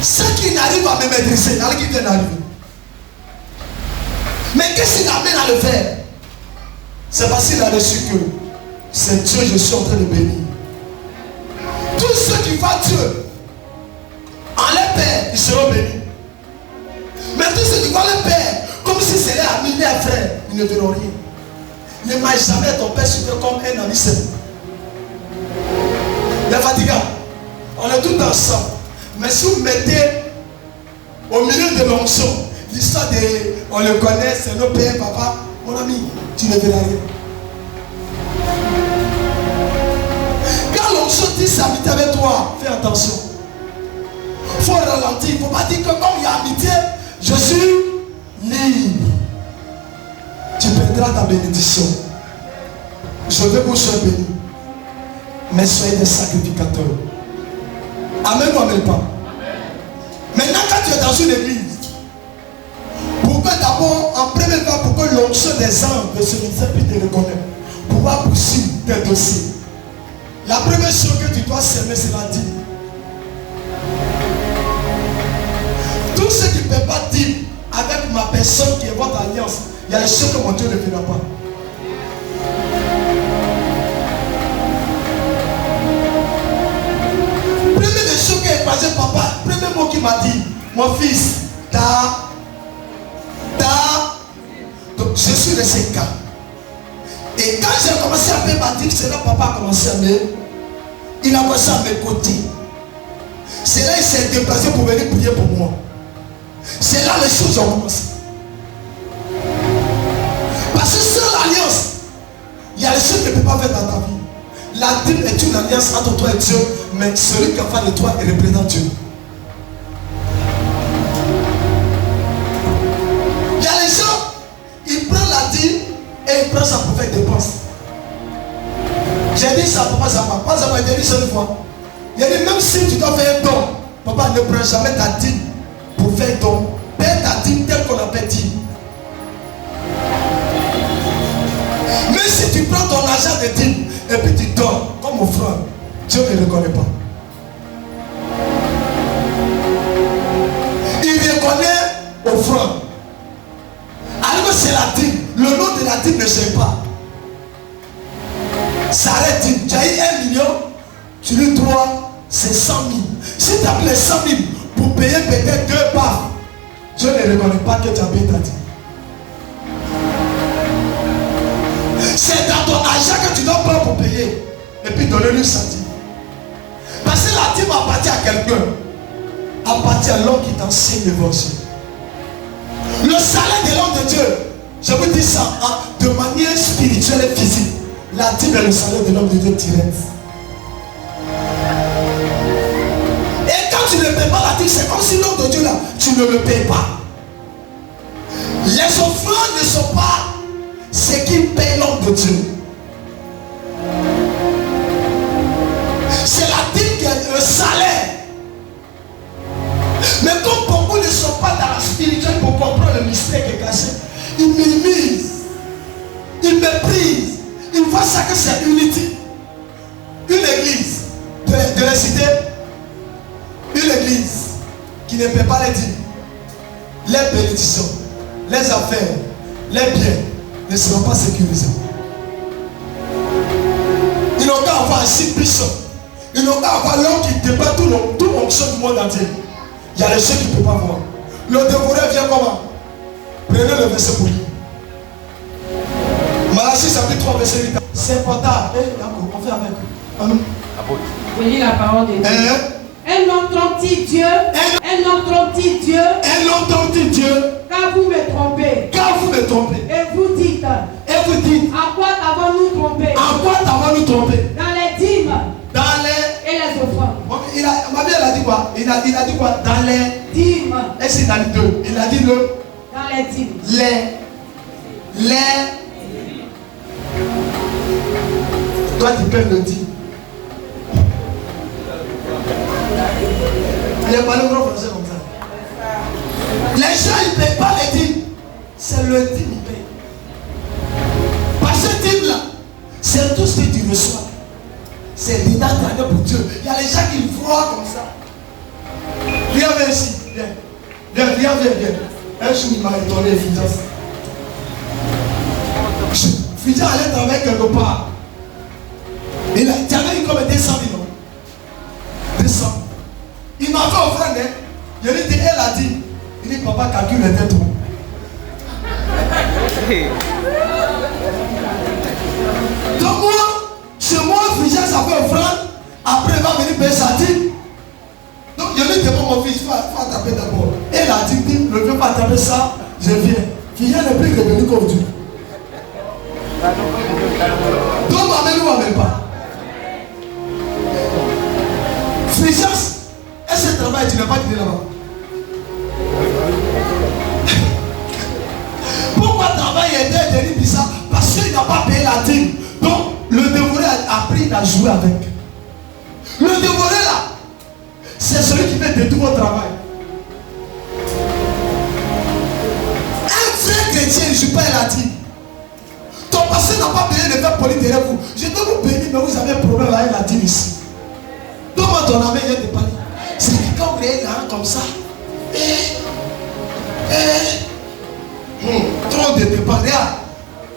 Ceux qui n'arrivent à me maîtriser, dans qui viennent d'arriver. Mais qu'est-ce qui l'amène à le faire? C'est parce qu'il a reçu que c'est Dieu, je suis en train de bénir. Tous ceux qui voient Dieu en leur Père, ils seront bénis. Mais tous ceux qui voient leur Père comme si c'était ami et frère, ils ne verront rien. Ne m'a jamais ton Père sur comme un ami seul. Les fatigants, on est tous ensemble. Mais si vous mettez au milieu de l'onction, l'histoire de on le connaît, c'est nos pères, papa, mon ami, tu ne verras rien. Quand l'onction dit s'habiter avec toi, fais attention. Il faut ralentir, il ne faut pas dire que comme il y a amitié, je suis libre. Tu perdras ta bénédiction. Je veux que vous soyez bénis. Mais soyez des sacrificateurs. Amen ou amen pas. Maintenant, quand tu es dans une église, pour que d'abord, en premier temps, pour que l'onction des anges de ce ministère puisse te reconnaître, pour pouvoir poursuivre tes dossiers, la première chose que tu dois s'aimer, c'est la dîme. Tout ce qui ne peut pas dire avec ma personne qui est votre alliance, il y a des choses que mon Dieu ne fera pas. Premier des choses qui est passé, papa, premier mot qu'il m'a dit, mon fils, donc je suis resté calme. Et quand j'ai commencé à faire ma dîme, c'est là que papa a commencé à me. Il a commencé à m'écouter. C'est là qu'il s'est déplacé pour venir prier pour moi. C'est là les choses ont commencé. Parce que sur l'alliance, il y a les choses que tu ne peux pas faire dans ta vie. La dîme est une alliance entre toi et Dieu, mais celui qui a fait de toi représente Dieu. Il y a les gens, ils prennent la dîme et ils prennent ça pour faire des dépenses. J'ai dit ça, papa, ça va. Pas ça m'a dit ça une fois. Il a dit, même si tu dois faire un don, papa, ne prends jamais ta dîme pour faire un don. Paie ta dîme telle qu'on appelle dîme. Mais si tu prends ton argent de dîme et puis tu donnes comme offrande, Dieu ne le reconnaît pas. Il reconnaît offrande. Alors que c'est la dîme. Le nom de la dîme ne sait pas. Ça arrête dîme. Tu as eu 1 million, tu lui dois, c'est 100 000. Si tu as pris les 100 000 pour payer peut-être 2 parts, Dieu ne reconnaît pas que tu as payé ta dîme. C'est dans ton argent que tu dois prendre pour payer. Et puis donner-lui sa dîme. Parce que la dîme appartient à quelqu'un. Appartient à l'homme qui t'enseigne l'évangile. Le salaire de l'homme de Dieu, je vous dis ça de manière spirituelle et physique. La dîme est le salaire de l'homme de Dieu direct. Et quand tu ne payes pas la dîme, c'est comme si l'homme de Dieu là, tu ne le payes pas. Les offrandes ne sont pas ce qui paye l'homme de Dieu. qui ne paient pas les dîmes, les bénédictions, les affaires, les biens ne seront pas sécurisés. Ils n'ont qu'à avoir un site bishop. Ils n'ont qu'à avoir l'homme qui débat tout l'onction du monde entier. Il y a les gens qui ne peuvent pas voir. Le dévoreur vient comment? Prenez le verset pour lui. Malachie chapitre 3 verset 8. C'est important. On fait avec. Je lis la parole de Dieu. Un homme trompe-t-il Dieu? Un homme trompe-t-il Dieu? Un homme trompe-t-il Dieu? Car vous me trompez. Car vous me trompez. Et vous dites. Et vous dites. À quoi t'avons-nous trompé? À quoi t'avons-nous trompé? Dans les dîmes. Dans les. Et les offrandes. Ma mère a dit quoi? Il a dit quoi? Dans les dîmes. Et c'est dans les deux. Il a dit le. Dans les dîmes. Toi tu peux le dire. Il n'y a pas le gros français comme ça. Les gens ils ne payent pas les dîmes. C'est le dîme qui paye. Parce que ce dîme là, c'est tout ce que tu reçois. C'est l'état pour Dieu. Il y a les gens qui voient comme ça. Viens ici. Viens. Un jour il m'a étonné, Fidia allait travailler quelque part. Tu avais eu comme 200 000. 200. Il m'a fait offrande. Il dit, elle a dit. Il dit, papa, calcule les têtes. Donc moi, chez moi, Fidia, ça fait offrande. Après, il va venir payer sa dîme. Donc, il dit, mon fils, il faut attraper d'abord. Elle a dit, ne veux pas attraper ça, je viens. Fidia n'est plus revenu comme Dieu. Donc, m'amène ou m'amène pas. Fréchance, est-ce que ce travail, tu n'as pas quitté là-bas? Pourquoi travailler était devenu bizarre? Parce qu'il n'a pas payé la dîme. Donc, le dévoré a appris à jouer avec. Le dévoré là, c'est celui qui fait de tout votre travail. Un vrai chrétien ne joue pas la dîme. Ton passé n'a pas payé de faire politique derrière vous. Je dois vous bénir, mais vous avez un problème avec la dîme ici. Comment ton ami vient de parler? C'est que quand vous voyez là comme ça, trop de départ.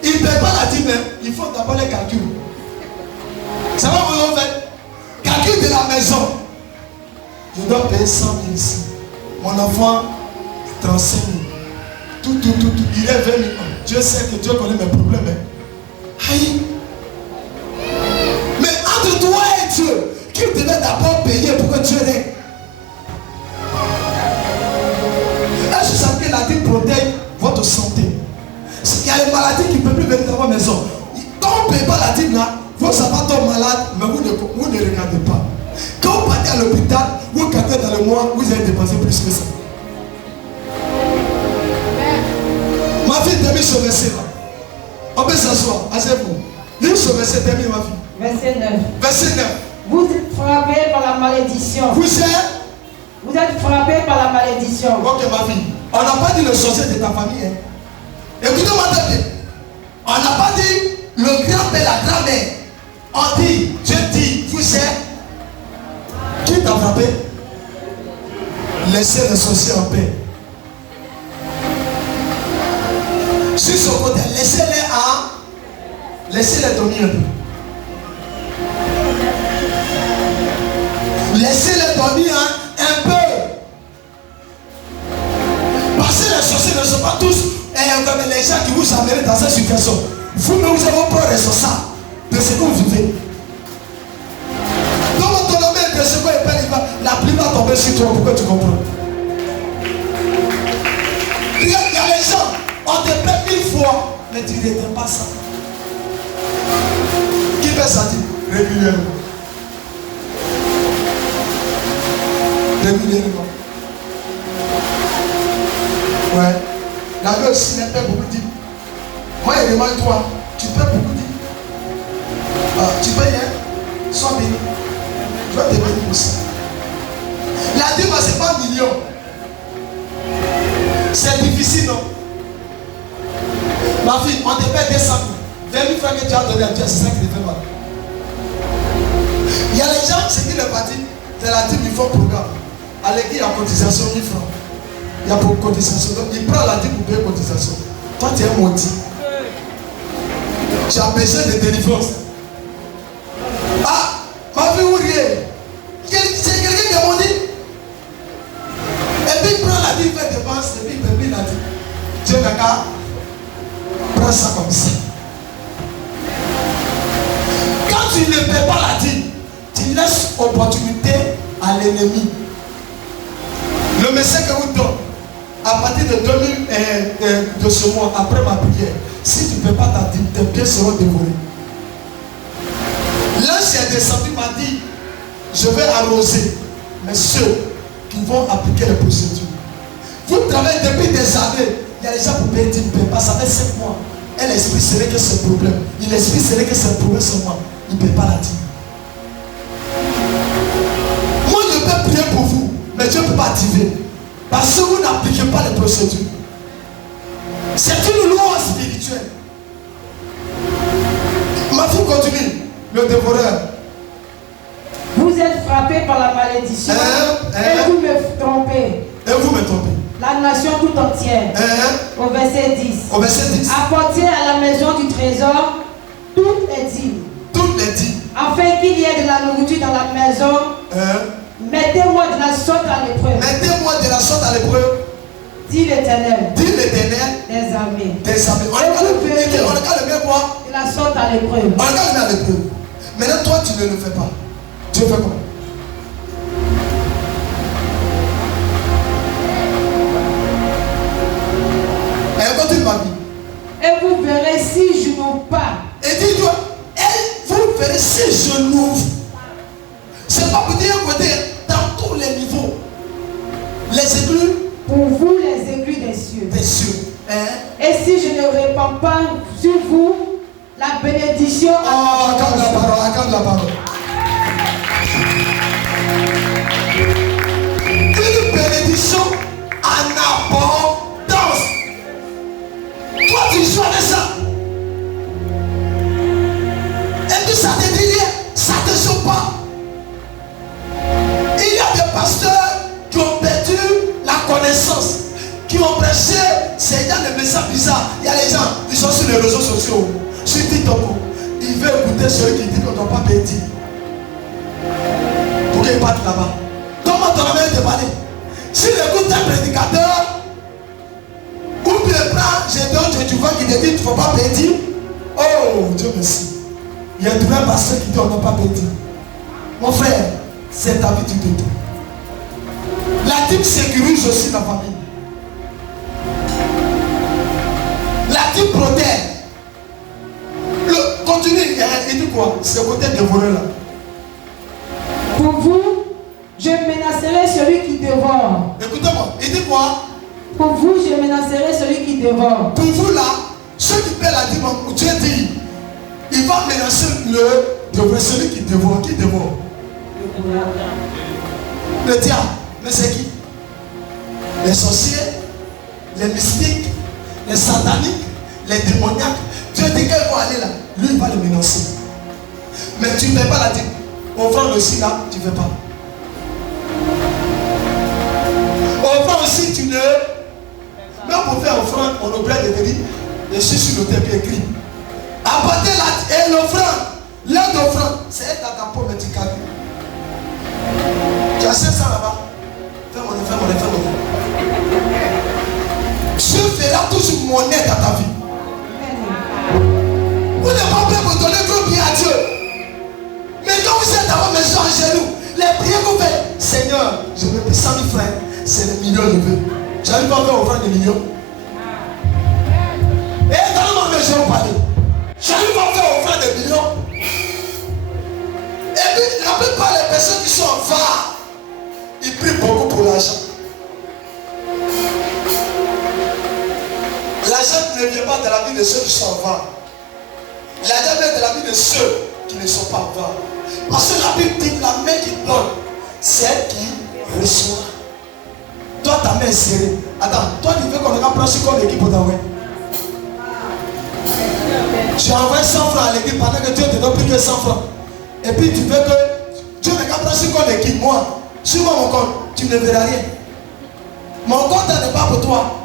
Il ne paye pas la dîme, il faut d'abord les calculs. Ça va vous faire? Calcul de la maison. Je dois payer 100 000 ici. Mon enfant, 35 000. Tout. Il est 20 000. Dieu sait que Dieu connaît mes problèmes. Aïe. Mais entre toi et Dieu, qui devait d'abord payer pour que Dieu l'ait? Est-ce que vous savez que la dîme protège votre santé? Il y a les maladies qui ne peuvent plus venir dans votre maison. Quand on ne paye pas la dîme là, vos enfants tombent malades, mais vous ne regardez pas. Quand vous partez à l'hôpital, vous calculez dans le mois, vous avez dépensé plus que ça. Ma fille termine ce verset là. On peut s'asseoir, asseyez-vous. Lis ce verset, termine ma fille. Verset 9. Verset 9. Vous êtes frappés par la malédiction. Vous êtes frappés par la malédiction. Ok ma fille. On n'a pas dit le sorcier de ta famille. Hein. Écoutez-moi très bien. On n'a pas dit le grand-père, la grand-mère. On dit, Dieu dit, vous êtes. Qui t'a frappé? Laissez le sorcier en paix. Sur son côté, laissez-les dormir un peu. Laissez-les dormir un peu. Parce que les sorciers ne sont pas tous comme les gens qui vous amènent dans cette situation. Vous-même, vous avez peur responsable de ce que vous vivez. Dans votre domaine de ce que la pluie va tomber sur toi. Pourquoi tu comprends? Il y a les gens, on te paie 1000 fois, mais tu ne retiens pas ça. Qui fait ça dit? Régulièrement. Ouais. La vie aussi n'est pas beaucoup dit. Moi, il demande toi, tu peux beaucoup dire. Tu payes, hein? Sois béni. Tu vas te bénir pour ça. La dîme, c'est pas 1 million. C'est difficile, non? Ma fille, on te paie 200 000. 20 000 francs que tu as donné à Dieu, c'est ça qui te fait mal. Il y a les gens, c'est qui le parti, c'est la dîme, il faut programme. À l'église, il y a cotisation 1000 francs. Il y a pour cotisation. Donc, il prend la dîme pour payer cotisation. Toi, tu es maudit. Tu as besoin de délivrance. Ah, ma vie, où rien. C'est quelqu'un qui est maudit. Et puis, il prend la dîme, il fait dépense, et puis il paye la dîme. Dieu n'a qu'à prendre ça comme ça. Quand tu ne paies pas la dîme, tu laisses opportunité à l'ennemi. Le message que vous donne, à partir de ce mois, après ma prière, si tu ne paies pas ta dîme, tes pieds seront dévorés. L'ange est descendu, m'a dit, je vais arroser, mais ceux qui vont appliquer les procédures. Vous travaillez depuis des années, il y a des gens pour payer 10 ne pas, ça fait 5 mois. Et l'esprit serait que c'est problème. L'esprit serait que c'est problème sur moi. Il ne paie pas la dîme. Moi, je peux prier pour vous, mais Dieu ne peut pas activer. Parce que vous n'appliquez pas les procédures. C'est une loi spirituelle. Ma fille continue. Le dévoreur. Vous êtes frappés par la malédiction. Et vous me trompez. Et vous me trompez. La nation tout entière. Au verset 10. Au verset 10. Apportez à la maison du trésor toutes les dîmes. Toutes les dîmes. Afin qu'il y ait de la nourriture dans la maison. Mettez-moi de la sorte à l'épreuve. Mettez-moi de la sorte à l'épreuve. Dit l'Éternel. Dit l'Éternel. Des armées. Des armées. On regarde le bien quoi? De la sorte à l'épreuve. On regarde le bien à l'épreuve. Maintenant, toi, tu ne le fais pas. Tu le fais comment? Et continue ma vie. Et vous verrez si je n'ouvre pas. Et dis-toi, vous verrez si je n'ouvre. C'est pas pour dire un côté, dans tous les niveaux. Les éclus. Pour vous, les éclus des cieux. Des cieux. Et si je ne répands pas sur vous la bénédiction. Oh, accorde la parole, accorde la parole. Une bénédiction en abondance. Toi, tu choisis ça. Et puis ça te dit rien, ça ne te choque pas. Il y a des pasteurs qui ont perdu la connaissance, qui ont prêché ces gens de messages bizarres. Il y a les gens, ils sont sur les réseaux sociaux, sur TikTok. Ils veulent écouter celui qui dit qu'on ne doit pas payer. Pour qu'ils partent là-bas. Comment ton ami te parler? S'il écoute un prédicateur, ou bien prend, tu vois qu'il te dit qu'il ne faut pas payer. Oh, Dieu merci. Il y a un pasteur qui dit qu'on ne doit pas payer. Mon frère, c'est habitude de tout. La dîme sécurise aussi la famille. La dîme protège. Continue, il dit quoi? C'est le côté dévoré là. Pour vous, je menacerai celui qui dévore. Écoutez-moi, il dit quoi? Pour vous, je menacerai celui qui dévore. Pour vous là, ceux qui paient la dîme, Dieu dit, il va menacer celui qui dévore. Qui dévore? Le diable. Mais c'est qui? Les sorciers, les mystiques, les sataniques, les démoniaques. Dieu dit qu'elle va aller là. Lui, il va le menacer. Mais tu ne fais pas la dîme. Offrande aussi là, tu ne fais pas. Offrande aussi, tu ne. Même pour faire offrande, on oublie de te dire, je suis sur le tapis écrit. Apportez et l'offrande. L'heure d'offrande, c'est être à ta pomme et tu calmes. Tu as 500 là-bas. Fais-moi. Dieu fera toujours mon aide à ta vie. Vous n'êtes pas prêt pour donner trop bien à Dieu. Mais quand vous êtes dans votre maison en genoux, les prières que vous faites, Seigneur, je veux payer 100 000 francs, c'est le million je veux. J'arrive pas à faire offrande de millions. Et dans ma maison, parler. J'arrive pas à faire offrande de millions. Et puis, la plupart des personnes qui sont en phare, ils prient beaucoup pour l'argent. L'argent ne vient pas de la vie de ceux qui sont en phare. L'argent vient de la vie de ceux qui ne sont pas en phare. Parce que la Bible dit que la main qui donne, c'est elle qui reçoit. Toi, ta main est serrée. Attends, toi, tu veux qu'on ait approché comme l'équipe pour t'envoyer. Tu as envoyé 100 francs à l'équipe pendant que Dieu te donne plus que 100 francs. Et puis tu veux que Dieu ne approche comme l'équipe. Moi, Suis-moi mon compte, tu ne verras rien. Mon compte n'est pas pour toi.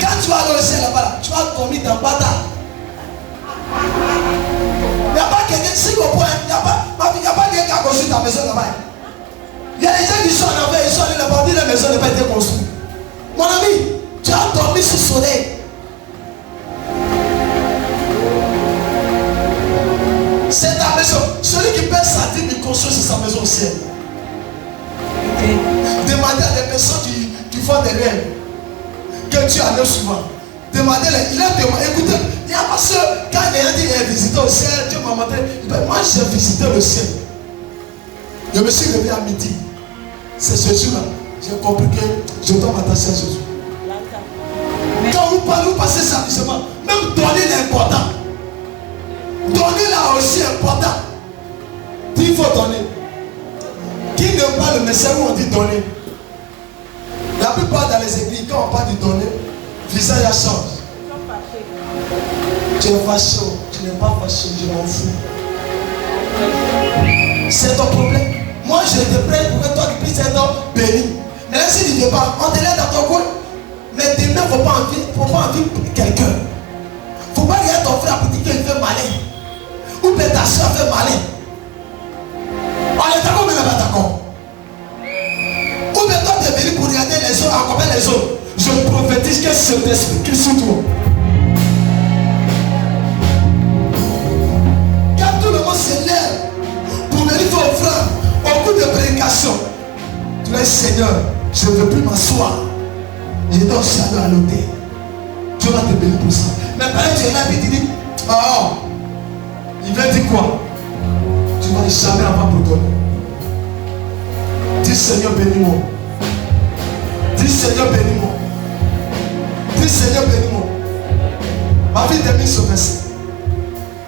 Quand tu vas aller au ciel là-bas, tu vas dormir dans bâtard. Il n'y a pas quelqu'un, si au point, il n'y a pas quelqu'un qui a construit ta maison là-bas. Il y a des gens qui sont en enfer, ils sont allés là-bas, la maison n'a pas été construite. Mon ami, tu as dormi sous le soleil. C'est ta maison. Celui qui paie sa dîme, il construit sur sa maison au ciel. Demandez à des personnes qui font des rêves que tu enlèves souvent. Demandez-les. Il a demandé. Écoutez, il y a pas ceux, quand il a dit qu'il a visité au ciel, Dieu m'a montré. Moi, j'ai visité le ciel. Je me suis levé à midi. C'est ce jour-là. J'ai compris que je dois m'attacher à Jésus. Quand vous passez sérieusement, même donner l'important. Donner là aussi important. Il faut donner. Qui n'aime pas le message où on dit donner? La plupart dans les églises, quand on parle de donner, le visage change. Tu es fâché, tu n'es pas fâché, je m'en fous. C'est ton problème. Moi je te prie pour que toi tu puisses être béni. Mais là si tu ne veux pas, on te laisse dans ton coin. Mais demain, il ne faut pas envie quelqu'un. Il ne faut pas regarder ton frère pour dire qu'il fait malin. Ou bien ta soeur fait malin. On est d'accord, mais on n'est pas d'accord. Ou bien toi tu es venu pour regarder les autres, accompagner les autres. Je prophétise que c'est l'esprit qui est sur toi. Quand tout le monde se lève pour venir faire offrande, au cours de prédication, tu dis Seigneur, je ne veux plus m'asseoir. Je dois aussi aller à l'hôtel. Dieu va te bénir pour ça. Mais pareil, tu es là et tu dis, oh, il va dire quoi? Tu ne vas jamais avoir pour donner. Dis Seigneur, bénis-moi. Dis Seigneur, bénis-moi. Dis Seigneur, bénis-moi. Ma vie termine ce verset.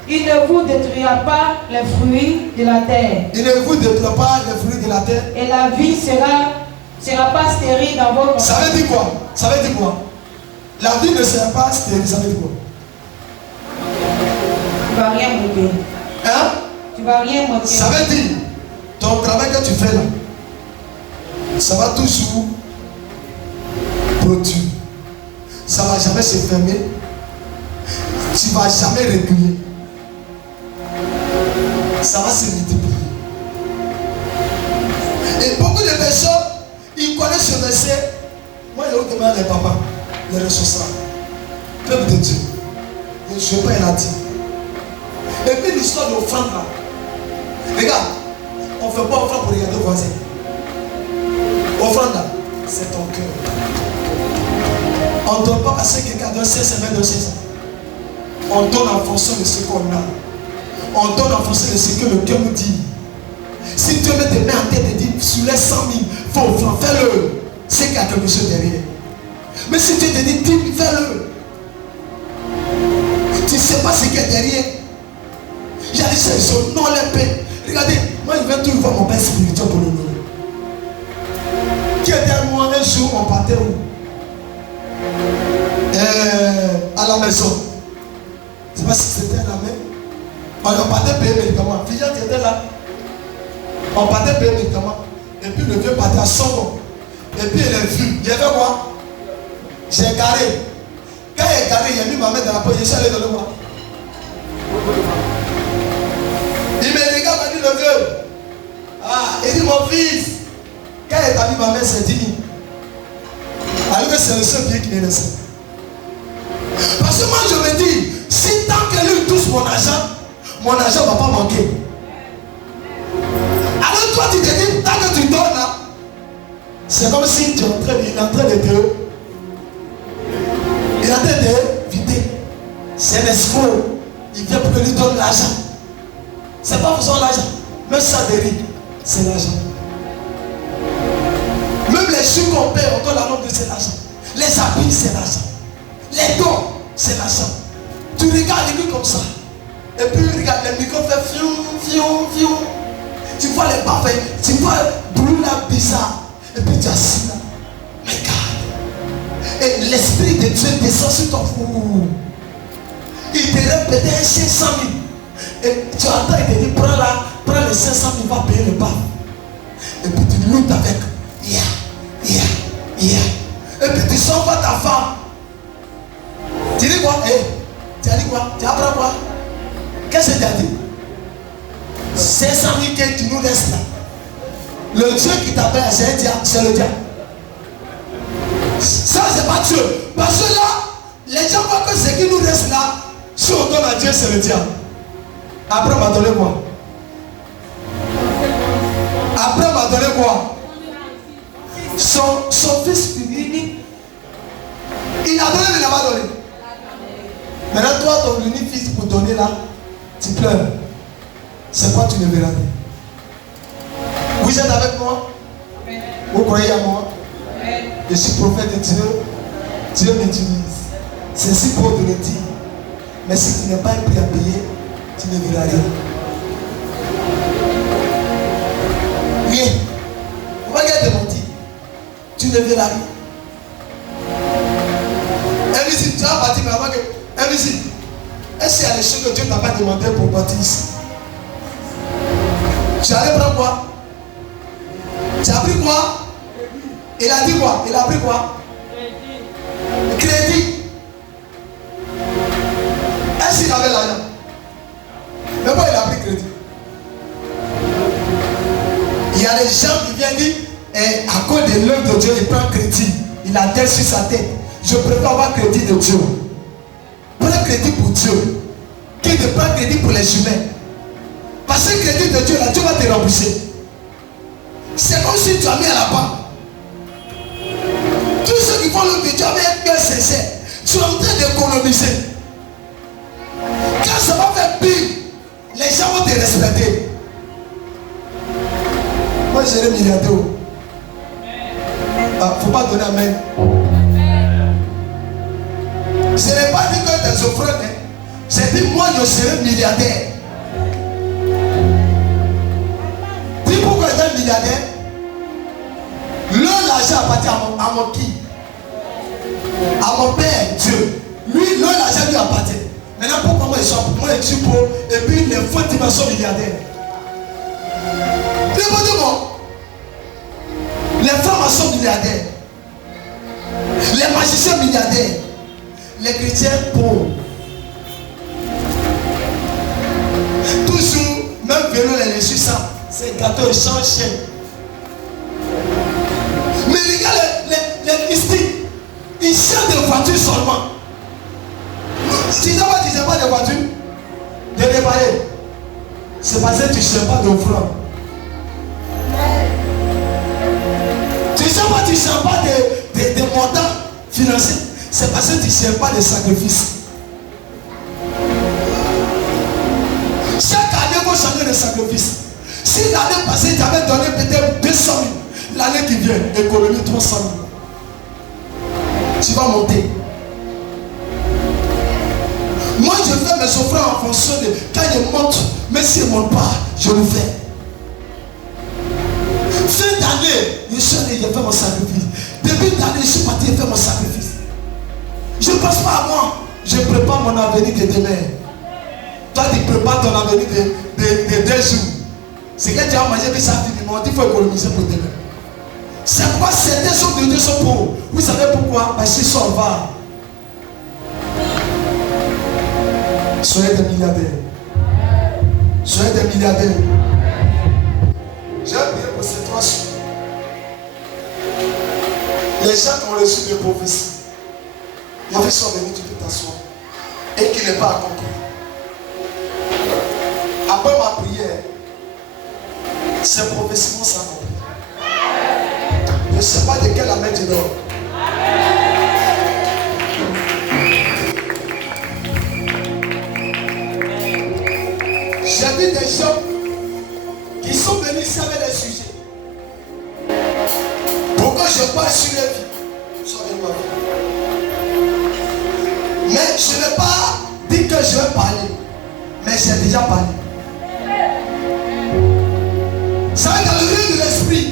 Il ne vous détruira pas les fruits de la terre. Il ne vous détruira pas les fruits de la terre. Et la vie sera pas stérile dans votre... Ça veut dire quoi? Ça veut dire quoi? La vie ne sera pas stérile, ça veut dire quoi? Tu ne vas rien manquer. Hein? Tu ne vas rien manquer. Ça veut dire, ton travail que tu fais là, ça va toujours produire. Ça ne va jamais se fermer. Tu ne vas jamais reculer. Ça va se multiplier. Et beaucoup de personnes, ils connaissent ce verset. Moi, je vous demande les papas, les responsables, peuple de Dieu. Je ne sais pas, il a dit. Et puis l'histoire de l'offrande là. Regarde, on ne fait pas offrande pour regarder le voisin. Offrande là, c'est ton cœur. On ne donne pas parce que quelqu'un donne 500, donne 500. On donne en fonction de ce qu'on a. On donne en fonction de ce que le cœur nous dit. Si Dieu met tes mains en tête et dit sur les 100 000, il faut offrir, fais-le. C'est qu'il y a quelque chose derrière. Mais si Dieu te dit 10 000, fais-le. Tu ne sais pas ce qu'il y a derrière. Il y a des choses, non les paix. Regardez, moi je vais toujours voir mon père spirituel pour le nom. Qui était à moi un jour, on partait où? À la maison. Je ne sais pas si c'était à la main. On partait payer médicaments. Fille qui était là. On partait payer médicaments. Et puis le vieux partait à son nom. Et puis il a vu. Il a fait quoi? J'ai garé. Quand il est garé, il a mis ma main dans la poche. Je suis allé dans le bois. Il me regarde, il m'a dit le vieux. Ah, il dit mon fils. Quand il a mis ma main, c'est 10 000. Alors que c'est le seul bien qui m'est laissé. Parce que moi je me dis, si tant que lui touche mon argent ne va pas manquer. Alors toi tu te dis, tant que tu donnes là, c'est comme si tu es en train de vider. C'est un escroc. Il vient pour que lui donne l'argent. C'est pas pour son l'argent. Même ça dérive, c'est l'argent. Même les choses qu'on paie, on donne la langue de c'est l'argent. Les habits, c'est l'argent. Les dons, c'est l'argent. Tu regardes les trucs comme ça. Et puis regarde, les micros fait fiou, fiou, fiou. Tu vois les parfums, tu vois le bruit là bizarre. Et puis tu as assis là. Regarde. Et l'esprit de Dieu descend sur ton fou. Il te répète 500 000. Et tu entends, il te dit, prends les 500 000, va payer le bar. Et puis tu luttes avec. Et puis tu sors pas ta femme. Tu dis quoi? Tu as dit quoi? Tu apprends quoi? Qu'est-ce que tu as dit? 500 000 que tu nous laisses là. Le Dieu qui t'appelle, c'est un diable, c'est le diable. Ça, c'est pas Dieu. Parce que là, les gens voient que ce qui nous reste là, si on donne à Dieu, c'est le diable. Après, on m'a donné quoi? Après, on m'a donné quoi? Son fils unique. Il a donné, mais il n'a pas donné. Maintenant, toi, ton unique fils pour donner là, tu pleures. C'est quoi tu ne verras pas? Vous êtes avec moi? Vous croyez à moi? Je suis prophète de Dieu. Dieu m'utilise. C'est si beau de le dire. Mais si tu n'as pas un prix à payer, tu ne verras rien. Rien. On va te mentir. Tu ne verras rien. Ici, tu as bâti, mais avant que. Ici, est-ce qu'il y a des choses que Dieu n'a pas demandé pour bâtir ici? Tu allais prendre quoi? Tu as pris quoi? Il a dit quoi? Il a pris quoi? Crédit. Est-ce qu'il avait l'argent? Mais pourquoi il a pris crédit? Il y a des gens qui viennent dire, à cause de l'œuvre de Dieu, il prend crédit. Il a dette sur sa tête. Je préfère avoir crédit de Dieu. Prends crédit pour Dieu. Qui ne prend crédit pour les humains. Parce que le crédit de Dieu, là, Dieu va te rembourser. C'est comme si tu as mis à la banque. Tous ceux qui font l'œuvre de Dieu avec un cœur sincère, tu es en train d'économiser. Quand ça va faire pire, les gens vont te respecter. Moi, je serai milliardaire. Il ne faut pas donner amen. Ce n'est pas dit que tes offrandes, c'est dit moi je serai milliardaire. Dis pourquoi je suis milliardaire? L'argent appartient à mon qui? À mon Père Dieu. Lui, l'argent lui appartient. Maintenant pourquoi moi je suis pauvre et puis les faux ils sont milliardaires? Demandez-moi. Les femmes sont milliardaires. Les magiciens milliardaires. Les chrétiens pauvres. Toujours, même vélo, les reçus ça. C'est gâteau, ils sont chers. Mais regarde les mystiques. Ils cherchent des voitures seulement. Tu sais pas de voitures? De réparer. C'est parce que tu ne cherches pas d'offrande. Tu sais pas, tu ne cherches pas des montants financiers. C'est parce que tu ne cherches pas de sacrifices. Chaque année, il faut changer de sacrifice. Si l'année passée, tu avais donné peut-être 200 000, l'année qui vient, économie 300 000. Tu vas monter. Moi, je fais mes offrandes en fonction de quand je monte, mais si je ne monte pas, je le fais. Fin d'année, je suis allé, j'ai fait mon sacrifice. Début d'année, je suis parti faire mon sacrifice. Je ne pense pas à moi. Je prépare mon avenir de demain. Toi, tu prépares ton avenir de 2 jours. C'est que tu as mangé, mais ça finit. Il faut économiser pour demain. C'est pourquoi certains hommes de Dieu sont pauvres. Vous savez pourquoi? Parce qu'ils sont avares. Soyez des milliardaires. Soyez des milliardaires. J'ai prié pour ces 3 jours. Les gens qui ont reçu des prophéties, il y avait sont venus, tu peux t'asseoir. Et qui n'est pas accompli. Après ma prière, ces prophéties vont s'accomplir. Je ne sais pas de quelle amène tu dors. J'ai vu des gens qui sont venus ici avec des sujets. Pourquoi je parle sur les vies? Sois avec moi. Mais je ne vais pas dire que je vais parler. Mais j'ai déjà parlé. Ça va être dans le règne de l'esprit.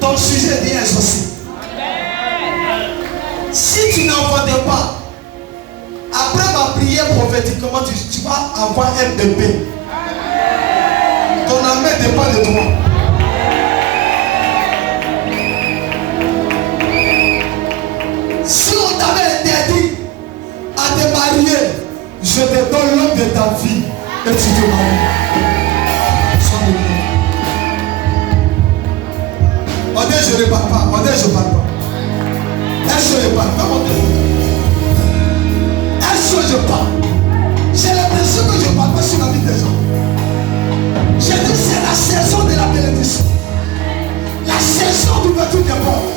Ton sujet est bien exaucé. Si tu n'entendais pas, après ma prière prophétiquement, tu vas avoir un bébé. Ton amour dépend de toi. On dit je ne parle pas. On dit je ne parle pas. Est-ce que je parle? Est-ce que je parle? J'ai l'impression que je ne parle pas sur la vie des gens. J'ai dit c'est la saison de la bénédiction. La saison d'ouverture des portes.